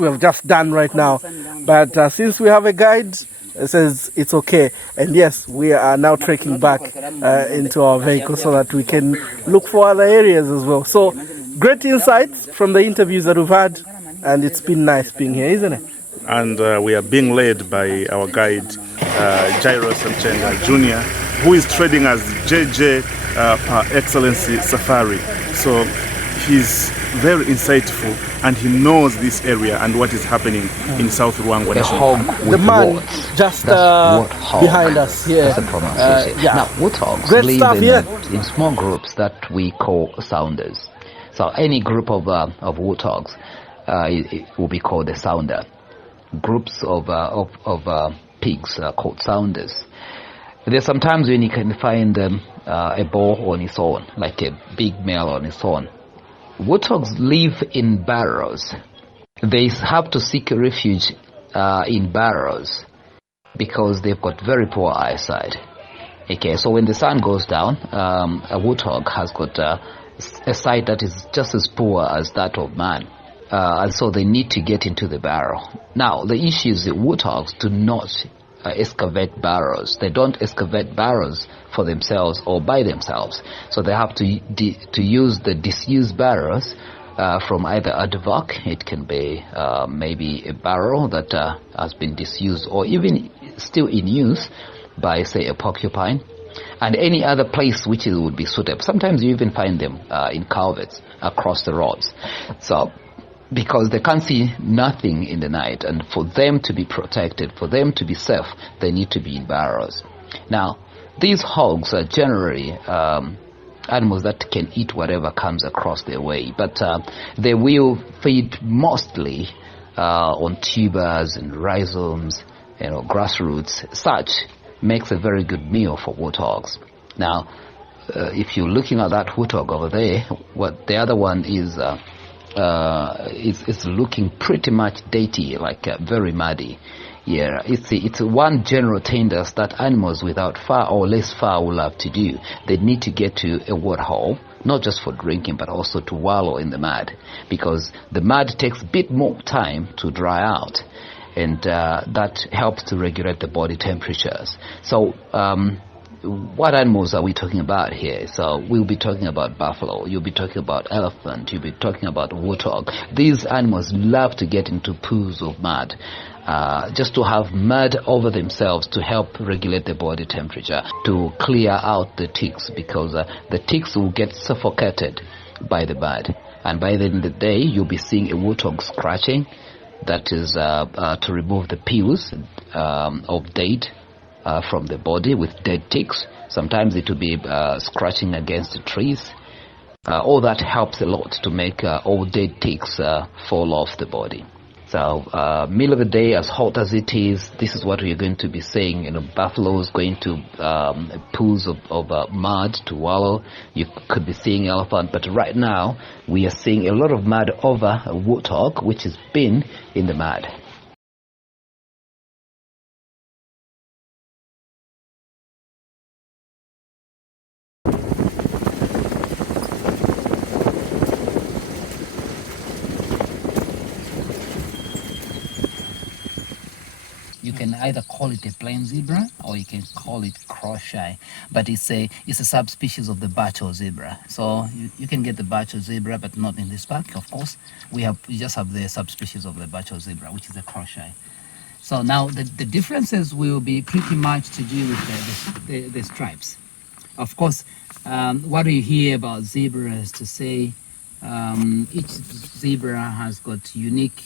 we have just done right now. But since we have a guide, it says it's okay. And yes, we are now trekking back into our vehicle so that we can look for other areas as well. So, great insights from the interviews that we've had, and it's been nice being here, isn't it? And we are being led by our guide, Jairo Samchenga Jr., who is trading as JJ Par Excellency Safari. So he's very insightful and he knows this area and what is happening in South Luangwa National Park. The man just behind us here. That's the pronunciation. Yeah. Now, warthogs Great live stuff here. in small groups that we call sounders. So any group of warthogs it will be called a sounder. Groups of pigs are called sounders. There's sometimes when you can find a boar on its own, like a big male on its own. Warthogs live in burrows. They have to seek refuge in burrows because they've got very poor eyesight. Okay, so when the sun goes down, a warthog has got a sight that is just as poor as that of man. And so they need to get into the burrow. Now, the issue is that warthogs do not excavate burrows. They don't excavate burrows for themselves or by themselves. So they have to use the disused burrows from either a duvok, it can be maybe a barrow that has been disused or even still in use by, say, a porcupine, and any other place which would be suitable. Sometimes you even find them in culverts across the roads. So because they can't see nothing in the night, and for them to be protected, for them to be safe, they need to be in burrows. Now, these hogs are generally animals that can eat whatever comes across their way, but they will feed mostly on tubers and rhizomes, grassroots. Such makes a very good meal for warthogs. Now, if you're looking at that warthog over there, what the other one is looking pretty much dirty, like very muddy. Yeah, it's one general tenders that animals without fur or less fur will have to do. They need to get to a water hole, not just for drinking, but also to wallow in the mud, because the mud takes a bit more time to dry out, and that helps to regulate the body temperatures. So what animals are we talking about here? So we'll be talking about buffalo, you'll be talking about elephant, you'll be talking about warthog. These animals love to get into pools of mud, just to have mud over themselves to help regulate the body temperature, to clear out the ticks, because the ticks will get suffocated by the mud. And by the end of the day, you'll be seeing a warthog scratching. That is to remove the peels of dead from the body with dead ticks. Sometimes it will be scratching against the trees. All that helps a lot to make all dead ticks fall off the body. So middle of the day, as hot as it is, this is what we're going to be seeing. Buffaloes going to pools of mud to wallow. You could be seeing elephant, but right now we are seeing a lot of mud over a warthog which has been in the mud. You can either call it a plain zebra or you can call it cross-eye, but it's a subspecies of the Bacho zebra. So you can get the Bacho zebra, but not in this park, of course. We just have the subspecies of the Bacho zebra, which is the cross-eye. So now the differences will be pretty much to do with the stripes. Of course, what you hear about zebras to say each zebra has got unique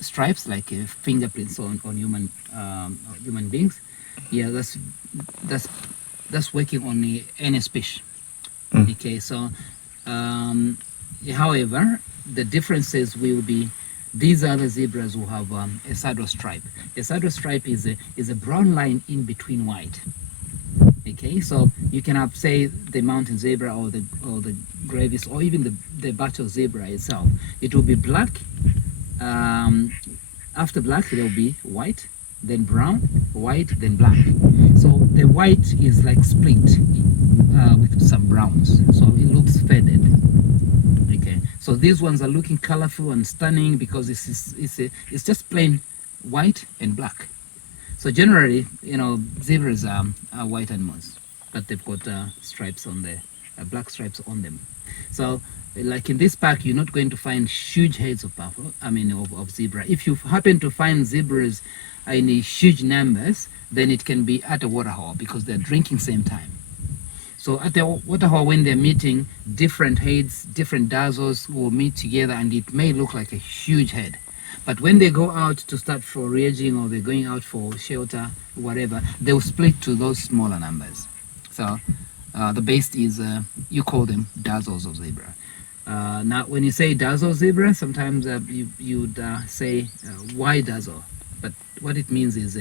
stripes, like fingerprints on human beings. Yeah, that's working on any species. Okay, so however, the differences will be these other zebras who have a saddle stripe. A saddle stripe is a brown line in between white. Okay, so you can have, say, the mountain zebra or the Gravis or even the Bacho zebra itself. It will be black. After black, there will be white, then brown, white, then black. So the white is like split with some browns, so it looks faded. Okay, so these ones are looking colorful and stunning because it's just plain white and black. So generally, zebras are white animals, but they've got stripes on black stripes on them. So, like in this park, you're not going to find huge heads of buffalo. Of zebra. If you happen to find zebras in huge numbers, then it can be at a waterhole because they're drinking same time. So at the waterhole, when they're meeting, different heads, different dazzles will meet together, and it may look like a huge head. But when they go out to start foraging or they're going out for shelter, whatever, they'll split to those smaller numbers. So the best is you call them dazzles of zebra. Now, when you say dazzle zebra, sometimes you'd say why dazzle? But what it means is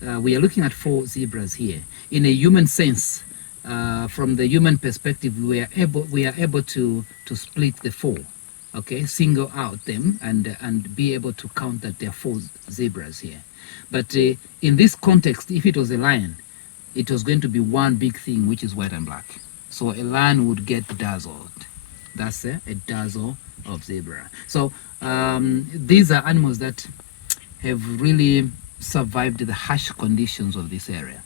we are looking at 4 zebras here. In a human sense, from the human perspective, we are able to split the 4. Okay, single out them and be able to count that there are 4 zebras here. But in this context, if it was a lion, it was going to be one big thing, which is white and black. So a lion would get dazzled. That's a dazzle of zebra. So these are animals that have really survived the harsh conditions of this area.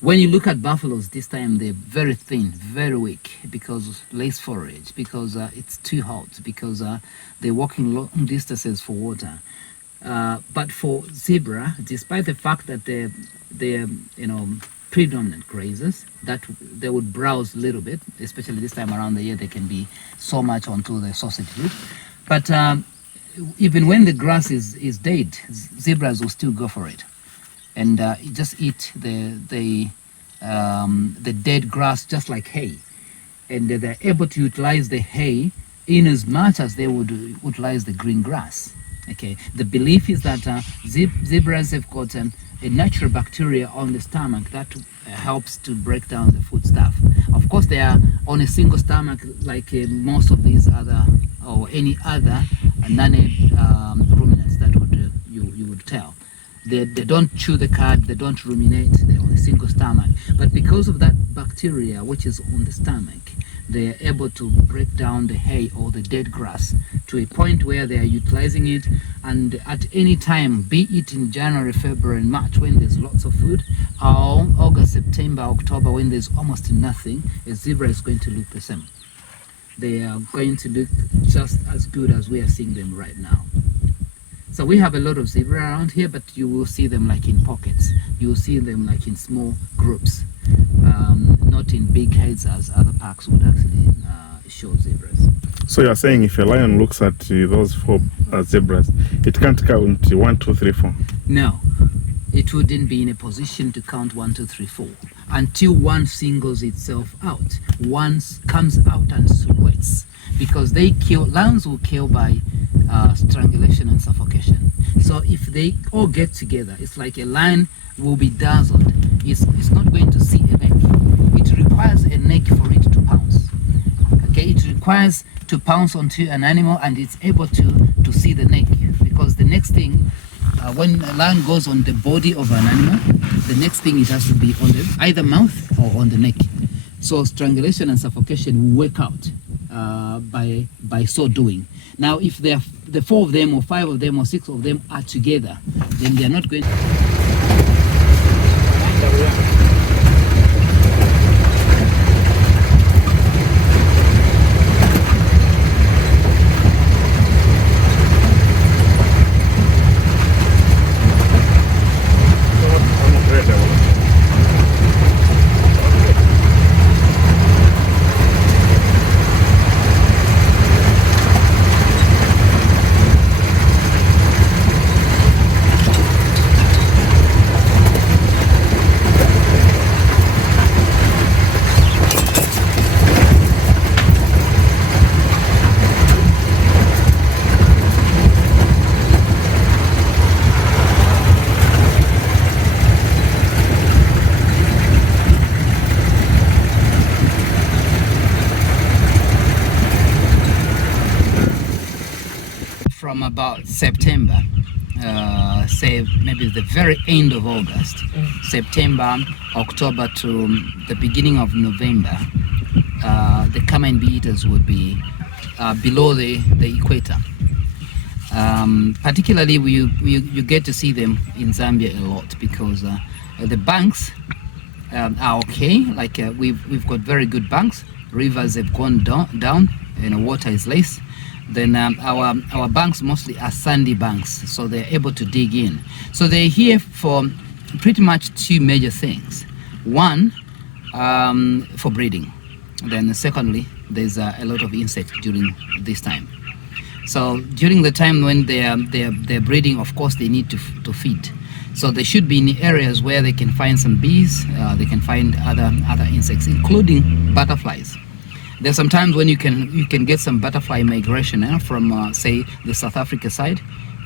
When you look at buffaloes this time, they're very thin, very weak, because less forage, because it's too hot, because they're walking long distances for water. But for zebra, despite the fact that they're predominant grazers, that they would browse a little bit, especially this time around the year, they can be so much onto the sausage root. But even when the grass is dead, zebras will still go for it. And just eat the dead grass just like hay, and they're able to utilize the hay in as much as they would utilize the green grass. Okay, the belief is that zebras have got a natural bacteria on the stomach that helps to break down the food stuff. Of course, they are on a single stomach like most of these other or any other ruminants that you would tell. They don't chew the cud, they don't ruminate, they're on a single stomach. But because of that bacteria which is on the stomach, they are able to break down the hay or the dead grass to a point where they are utilizing it. And at any time, be it in January, February, and March when there's lots of food, or August, September, October when there's almost nothing, a zebra is going to look the same. They are going to look just as good as we are seeing them right now. So we have a lot of zebra around here, but you will see them like in pockets. You will see them like in small groups, not in big heads as other parks would actually show zebras. So you're saying if a lion looks at those 4 zebras, it can't count 1, 2, 3, 4? No, it wouldn't be in a position to count 1, 2, 3, 4 until one singles itself out. One comes out and silhouettes, because lions will kill by strangulation and suffocation. So if they all get together, it's like a lion will be dazzled. It's not going to see a neck. It requires a neck for it to pounce. Okay, it requires to pounce onto an animal, and it's able to see the neck, because the next thing, when a lion goes on the body of an animal, the next thing it has to be on the either mouth or on the neck. So strangulation and suffocation will work out by so doing. Now, if the 4 of them or 5 of them or 6 of them are together, then they are not going to... From about September, say maybe the very end of August, September, October to the beginning of November, the carmine bee eaters would be below the equator. Particularly, you get to see them in Zambia a lot, because the banks are okay. Like we've got very good banks. Rivers have gone down, water is less. Then our banks mostly are sandy banks, so they're able to dig in. So they're here for pretty much 2 major things. One, for breeding. Then secondly, there's a lot of insects during this time. So during the time when they're breeding, of course they need to feed. So they should be in areas where they can find some bees, they can find other insects, including butterflies. There's some times when you can get some butterfly migration from say the South Africa side,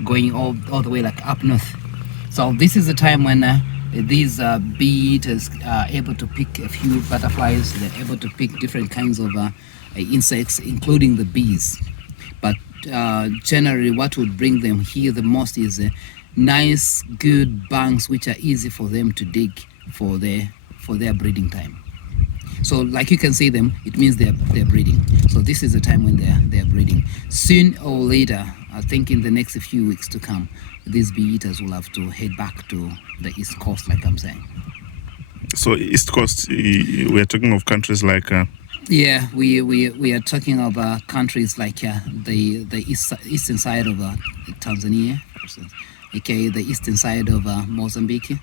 going all the way like up north. So this is the time when these bee eaters are able to pick a few butterflies. They're able to pick different kinds of insects, including the bees. But generally, what would bring them here the most is nice, good banks which are easy for them to dig for their breeding time. So like you can see them, it means they're breeding. So this is the time when they're breeding. Soon or later, I think in the next few weeks to come, these bee eaters will have to head back to the East Coast, like I'm saying. So East Coast, we're talking of countries like... Yeah, we are talking of countries like the eastern side of Tanzania, okay, the eastern side of Mozambique.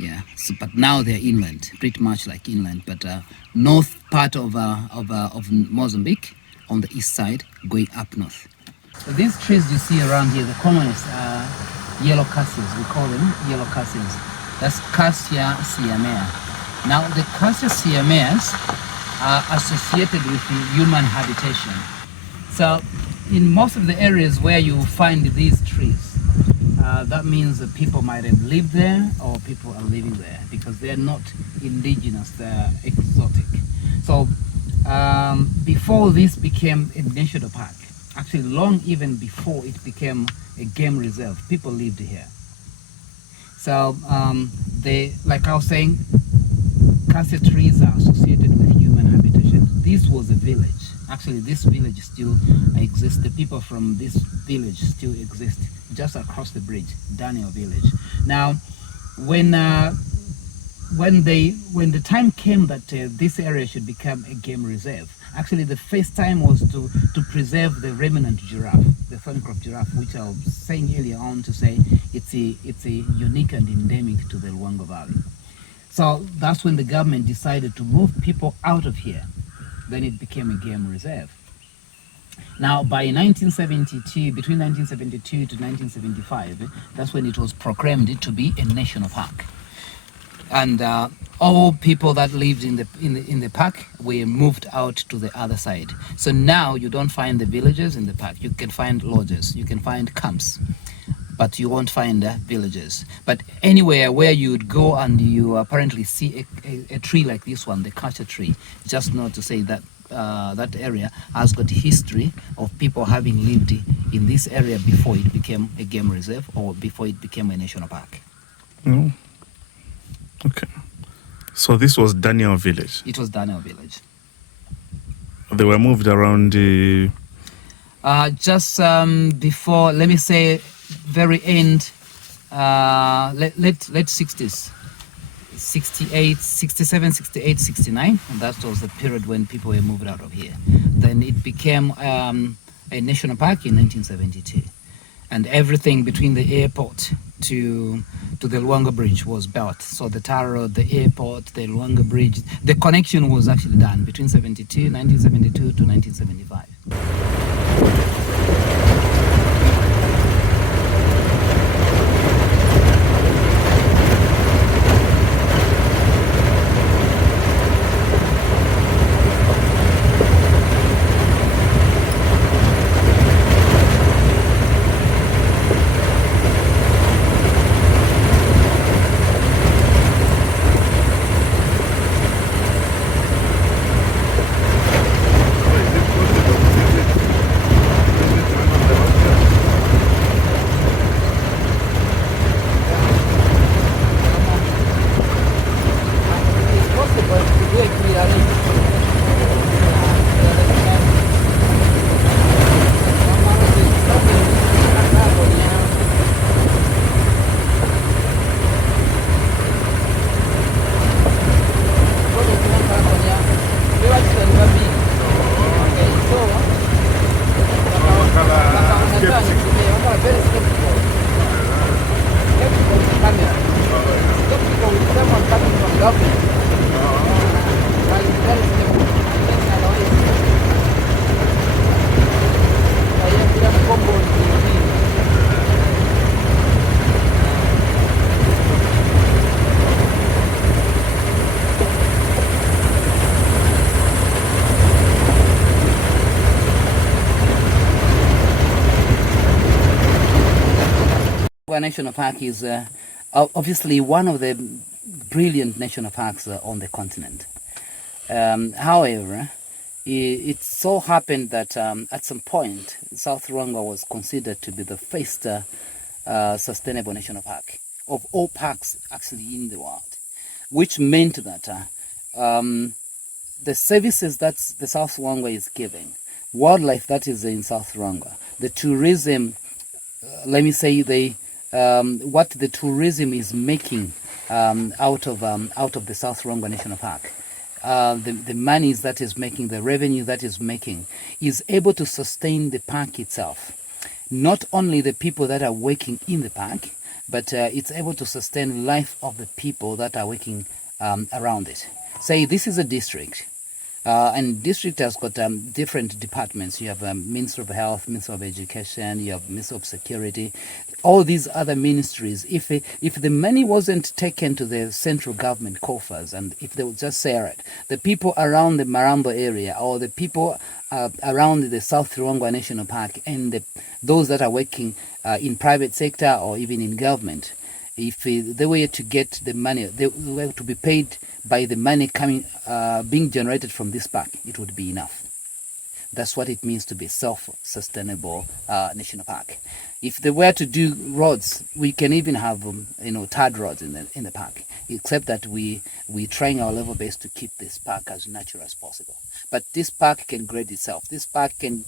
Yeah, so, but now they're inland, pretty much like inland. But north part of Mozambique, on the east side, going up north. So these trees you see around here, the commonest are yellow castles. We call them yellow castles. That's Cassia siamea. Now the Cassia siameas are associated with the human habitation. So in most of the areas where you find these trees, that means that people might have lived there, or people are living there, because they're not indigenous, they're exotic. So before this became a national park, actually long even before it became a game reserve, people lived here. So like I was saying, cassia trees are associated with human habitation. This was a village. Actually, this village still exists. The people from this village still exist just across the bridge, Daniel Village. Now, when the time came that this area should become a game reserve, actually the first time was to preserve the remnant giraffe, the thorncroft giraffe, which I was saying earlier on to say it's a unique and endemic to the Luangwa Valley. So that's when the government decided to move people out of here then it became a game reserve. Now, by 1972, between 1972 to 1975, that's when it was proclaimed to be a national park. And all people that lived in the park were moved out to the other side. So now you don't find the villages in the park. You can find lodges, you can find camps, but you won't find villages. But anywhere where you would go and you apparently see a tree like this one, the culture tree, just not to say that that area has got history of people having lived in this area before it became a game reserve or before it became a national park. Oh. Okay. So this was Daniel Village. It was Daniel Village. They were moved around just before, let me say, very end, late 60s, 68, 67, 68, 69. And that was the period when people were moved out of here. Then it became a national park in 1972. And everything between the airport to the Luangwa bridge was built. So the tar road, the airport, the Luangwa bridge, the connection was actually done between 1972 to 1975. National Park is obviously one of the brilliant national parks on the continent. However, it so happened that at some point, South Luangwa was considered to be the first sustainable national park of all parks actually in the world, which meant that the services that the South Luangwa is giving, wildlife that is in South Luangwa, the tourism, let me say what the tourism is making out of the South Luangwa National Park, the monies that is making, the revenue that is making, is able to sustain the park itself. Not only the people that are working in the park, but it's able to sustain life of the people that are working around it. Say this is a district. And district has got different departments. You have Ministry of Health, Ministry of Education, you have Ministry of Security, all these other ministries. If the money wasn't taken to the central government coffers, and if they would just say, all right, the people around the Marambo area or the people around the South Luangwa National Park and those that are working in private sector or even in government, if they were to get the money, they were to be paid by the money coming, being generated from this park, it would be enough. That's what it means to be self-sustainable national park. If they were to do roads, we can even have tarred roads in the park. Except that we're trying our level best to keep this park as natural as possible. But this park can grade itself. This park can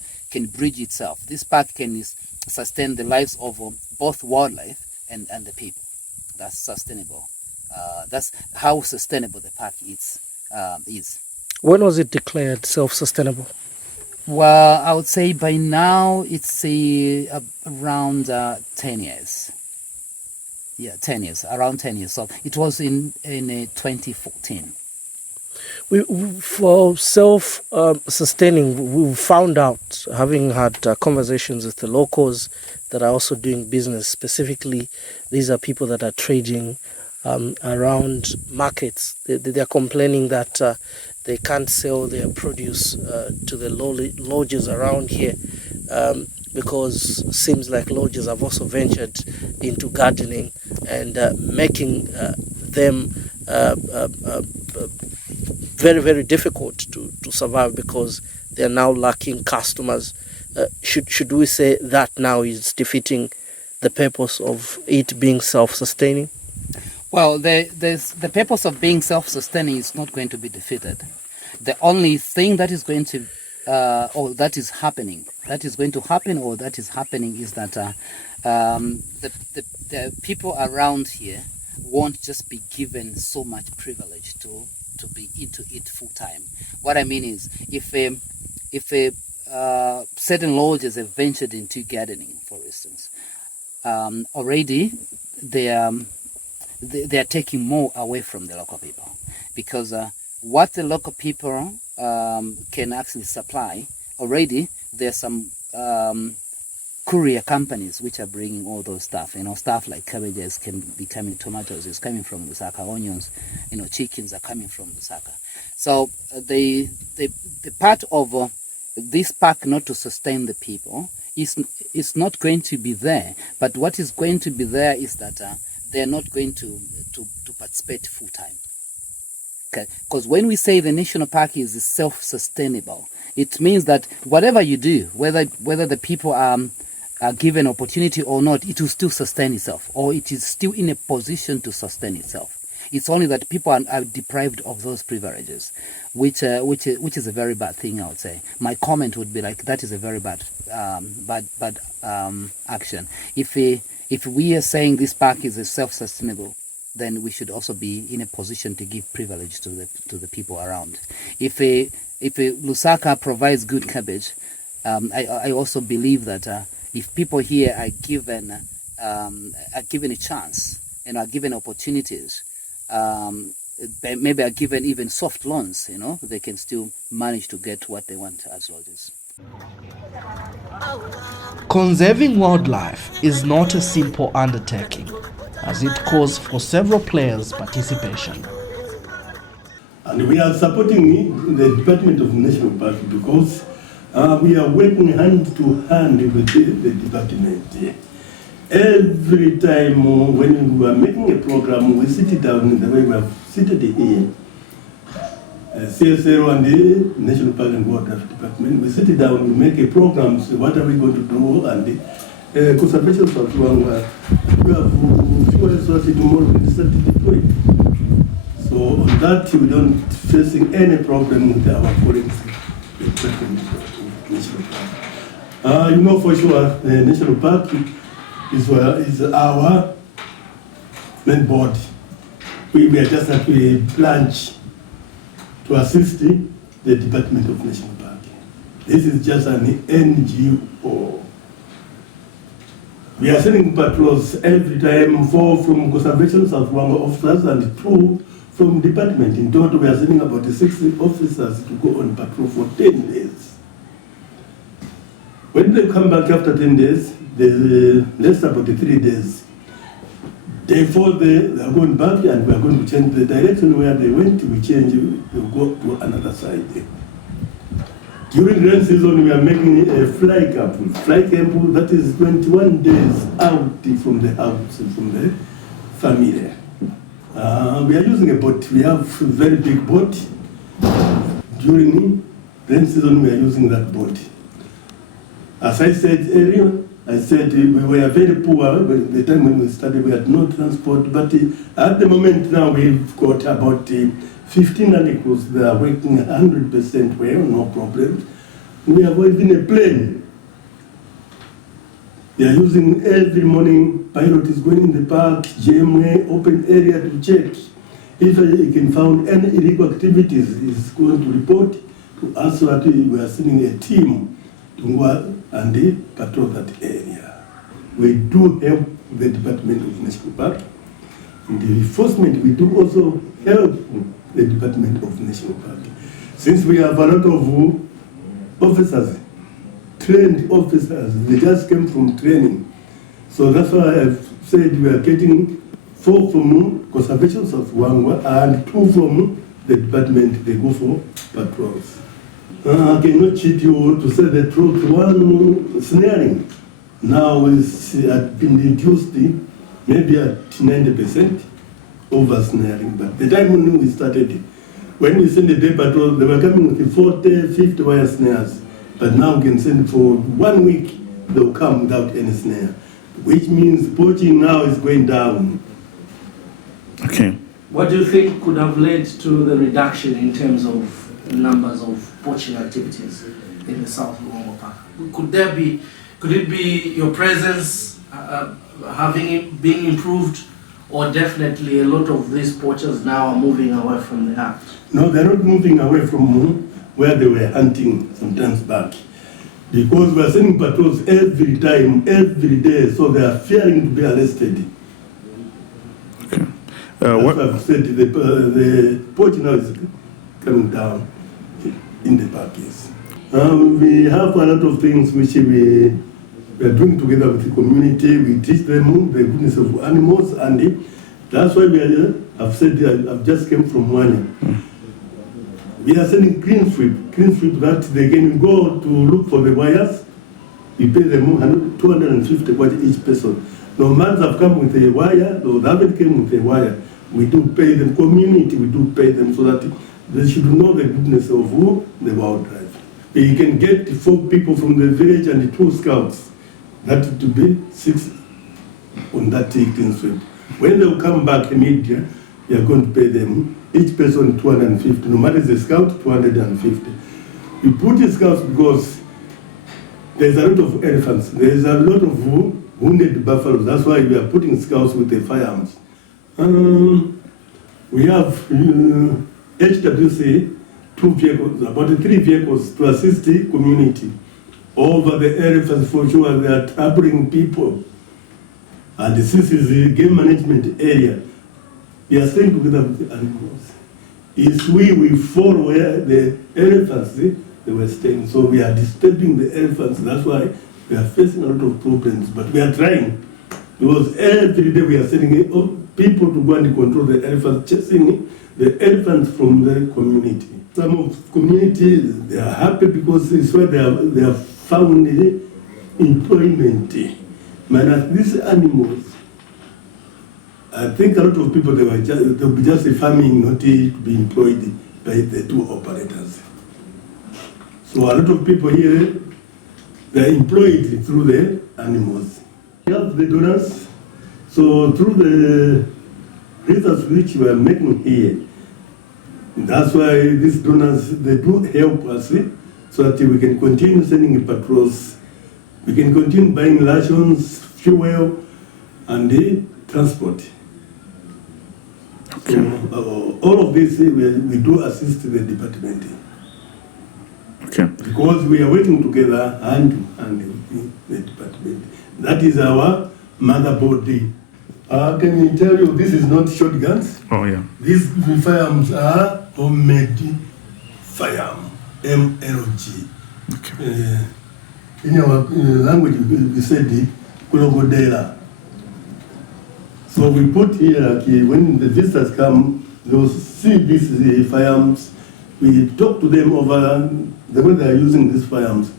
bridge itself. This park can sustain the lives of both wildlife and the people. That's sustainable. That's how sustainable the park is. When was it declared self-sustainable? Well, I would say by now it's around 10 years. Yeah, 10 years, around 10 years. So it was in 2014. For self-sustaining, we found out, having had conversations with the locals that are also doing business, specifically, these are people that are trading around markets. They are complaining that they can't sell their produce to the lodges around here because it seems like lodges have also ventured into gardening and making them very, very difficult to survive because they are now lacking customers. Should we say that now is defeating the purpose of it being self-sustaining? Well, the purpose of being self-sustaining is not going to be defeated. The only thing that is going to, or that is happening, that is going to happen, or that is happening, is that the people around here won't just be given so much privilege to be into it full time. What I mean is, if certain lodges have ventured into gardening, for instance, already they are taking more away from the local people, because what the local people can actually supply, already there's some courier companies which are bringing all those stuff. Stuff like cabbages can be coming, tomatoes is coming from Lusaka, onions, chickens are coming from Lusaka. So the part of this park not to sustain the people is not going to be there. But what is going to be there is that they're not going to participate full time. Okay, because when we say the national park is self-sustainable, it means that whatever you do, whether the people are given opportunity or not, it will still sustain itself, or it is still in a position to sustain itself. It's only that people are deprived of those privileges, which is a very bad thing, I would say. My comment would be like, that is a very bad action. If we are saying this park is self-sustainable, then we should also be in a position to give privilege to the people around. If Lusaka provides good cabbage, I also believe that if people here are given a chance and are given opportunities, maybe are given even soft loans, they can still manage to get what they want as lodges. Conserving wildlife is not a simple undertaking, as it calls for several players' participation. And we are supporting the Department of National Park because we are working hand to hand with the department. Every time when we are making a program, we sit down in the way we have seated here. CSL and the National Park and Wildlife Department, we sit down, we make a program, so what are we going to do, and the conservation of Luangwa, we have fuel resources tomorrow, we start to deploy. So on that, we don't facing any problem with our colleagues, the Department of National Park. For sure, the National Park is our main board. We are just at a branch to assist the Department of National Park. This is just an NGO. We are sending patrols every time, 4 from conservation South Luangwa officers and 2 from department. In total, we are sending about 60 officers to go on patrol for 10 days. When they come back after 10 days, that's about 3 days. Day 4, they are going back, and we are going to change the direction where they went. We change, we go to another side. During rain season, we are making a fly camp. Fly camp, that is 21 days out from the house, from the family. We are using a boat. We have a very big boat. During rain season, we are using that boat. As I said earlier, I said we were very poor the time when we started. We had no transport, but at the moment now we've got about 15 crews that are working 100% well, no problem. We have even a plane. They are using every morning. Pilot is going in the park, GMA, open area to check. If he can find any illegal activities, he's going to report to us. So that we are sending a team to go and patrol that area. We do help the Department of National Park. In the enforcement, we do also help the Department of National Park. Since we have a lot of officers, trained officers, they just came from training. So that's why I've said we are getting 4 from Conservation South Luangwa and 2 from the department. They go for patrols. I cannot cheat you to say the truth. One snaring now is been reduced maybe at 90% over snaring. But the time when we started, when we sent the day patrol, they were coming with 40, 50 wire snares. But now we can send for 1 week, they'll come without any snare, which means poaching now is going down. Okay. What do you think could have led to the reduction in terms of numbers of poaching activities in the South Luangwa Park? Could it be your presence being improved, or definitely a lot of these poachers now are moving away from the act? No, they're not moving away from where they were hunting sometimes back. Because we're sending patrols every time, every day, so they are fearing to be arrested. Okay. What I've said, the poaching now is coming down in the park, yes. We have a lot of things which we are doing together with the community. We teach them the goodness of animals, and that's why I've said I've just came from Wanya. We are sending clean sweep that they can go to look for the wires. We pay them 250 for each person. No matter have come with a wire, or they haven't come with a wire, we do pay them, community, we do pay them so that they should know the goodness of the wildlife. You can get 4 people from the village and 2 scouts. That to be 6 on that clean sweep. When they will come back in India, you are going to pay them, each person 250, no matter the scout, 250. We put the scouts because there's a lot of elephants, there's a lot of wounded buffaloes. That's why we are putting scouts with the firearms. We have HWC, 2 vehicles, about 3 vehicles to assist the community over the elephants. For sure, they are troubling people. And this is the game management area. We are staying together with the animals. It's we follow where the elephants they were staying. So we are disturbing the elephants. That's why we are facing a lot of problems. But we are trying. Because every day we are sending people to go and control the elephants, chasing the elephants from the community. Some of communities, they are happy because it's where they have found employment. Man, these animals, I think a lot of people, they'll be just farming, not to be employed by the 2 operators. So a lot of people here, they are employed through the animals. We have the donors, so through the research which we are making here, that's why these donors, they do help us so that we can continue sending patrols, we can continue buying rations, fuel, and the transport. Okay. So, all of this, we do assist the department. Okay. Because we are working together hand with the department. That is our motherboard. Can we tell you, this is not shotguns. Oh, yeah. These firearms are homemade firearm, MLG. Okay. In our language, we said Kulogodela. So we put here, when the visitors come, they will see these firearms. We talk to them over the way they are using these firearms.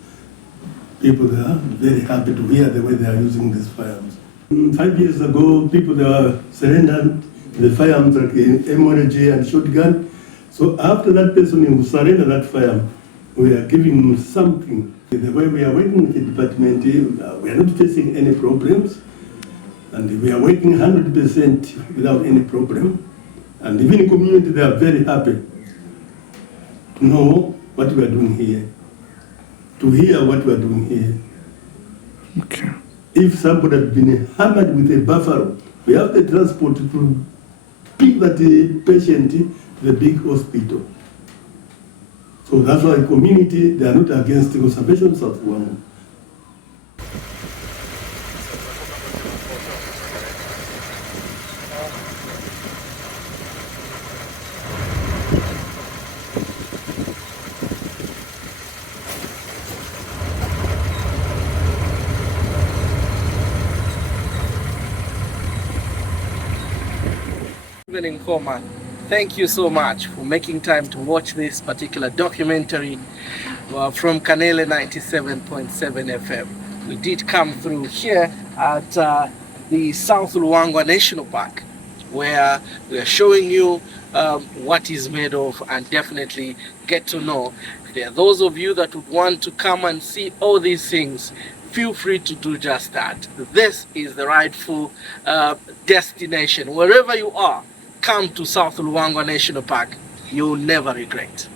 People, they are very happy to hear the way they are using these firearms. 5 years ago, people, they were surrendered the firearms like MLG and shotgun. So after that person who surrendered that firearm, we are giving him something. The way we are working with the department, we are not facing any problems. And we are working 100% without any problem. And even in the community, they are very happy to know what we are doing here, to hear what we are doing here. Okay. If somebody has been hammered with a buffalo, we have the transport to pick that patient to the big hospital. So that's why the community, they are not against the conservation South Luangwa. Evening, Koma. Thank you so much for making time to watch this particular documentary from Kanele 97.7 FM. We did come through here at the South Luangwa National Park, where we are showing you what is made of, and definitely get to know. There are those of you that would want to come and see all these things. Feel free to do just that. This is the rightful destination. Wherever you are, come to South Luangwa National Park. You'll never regret.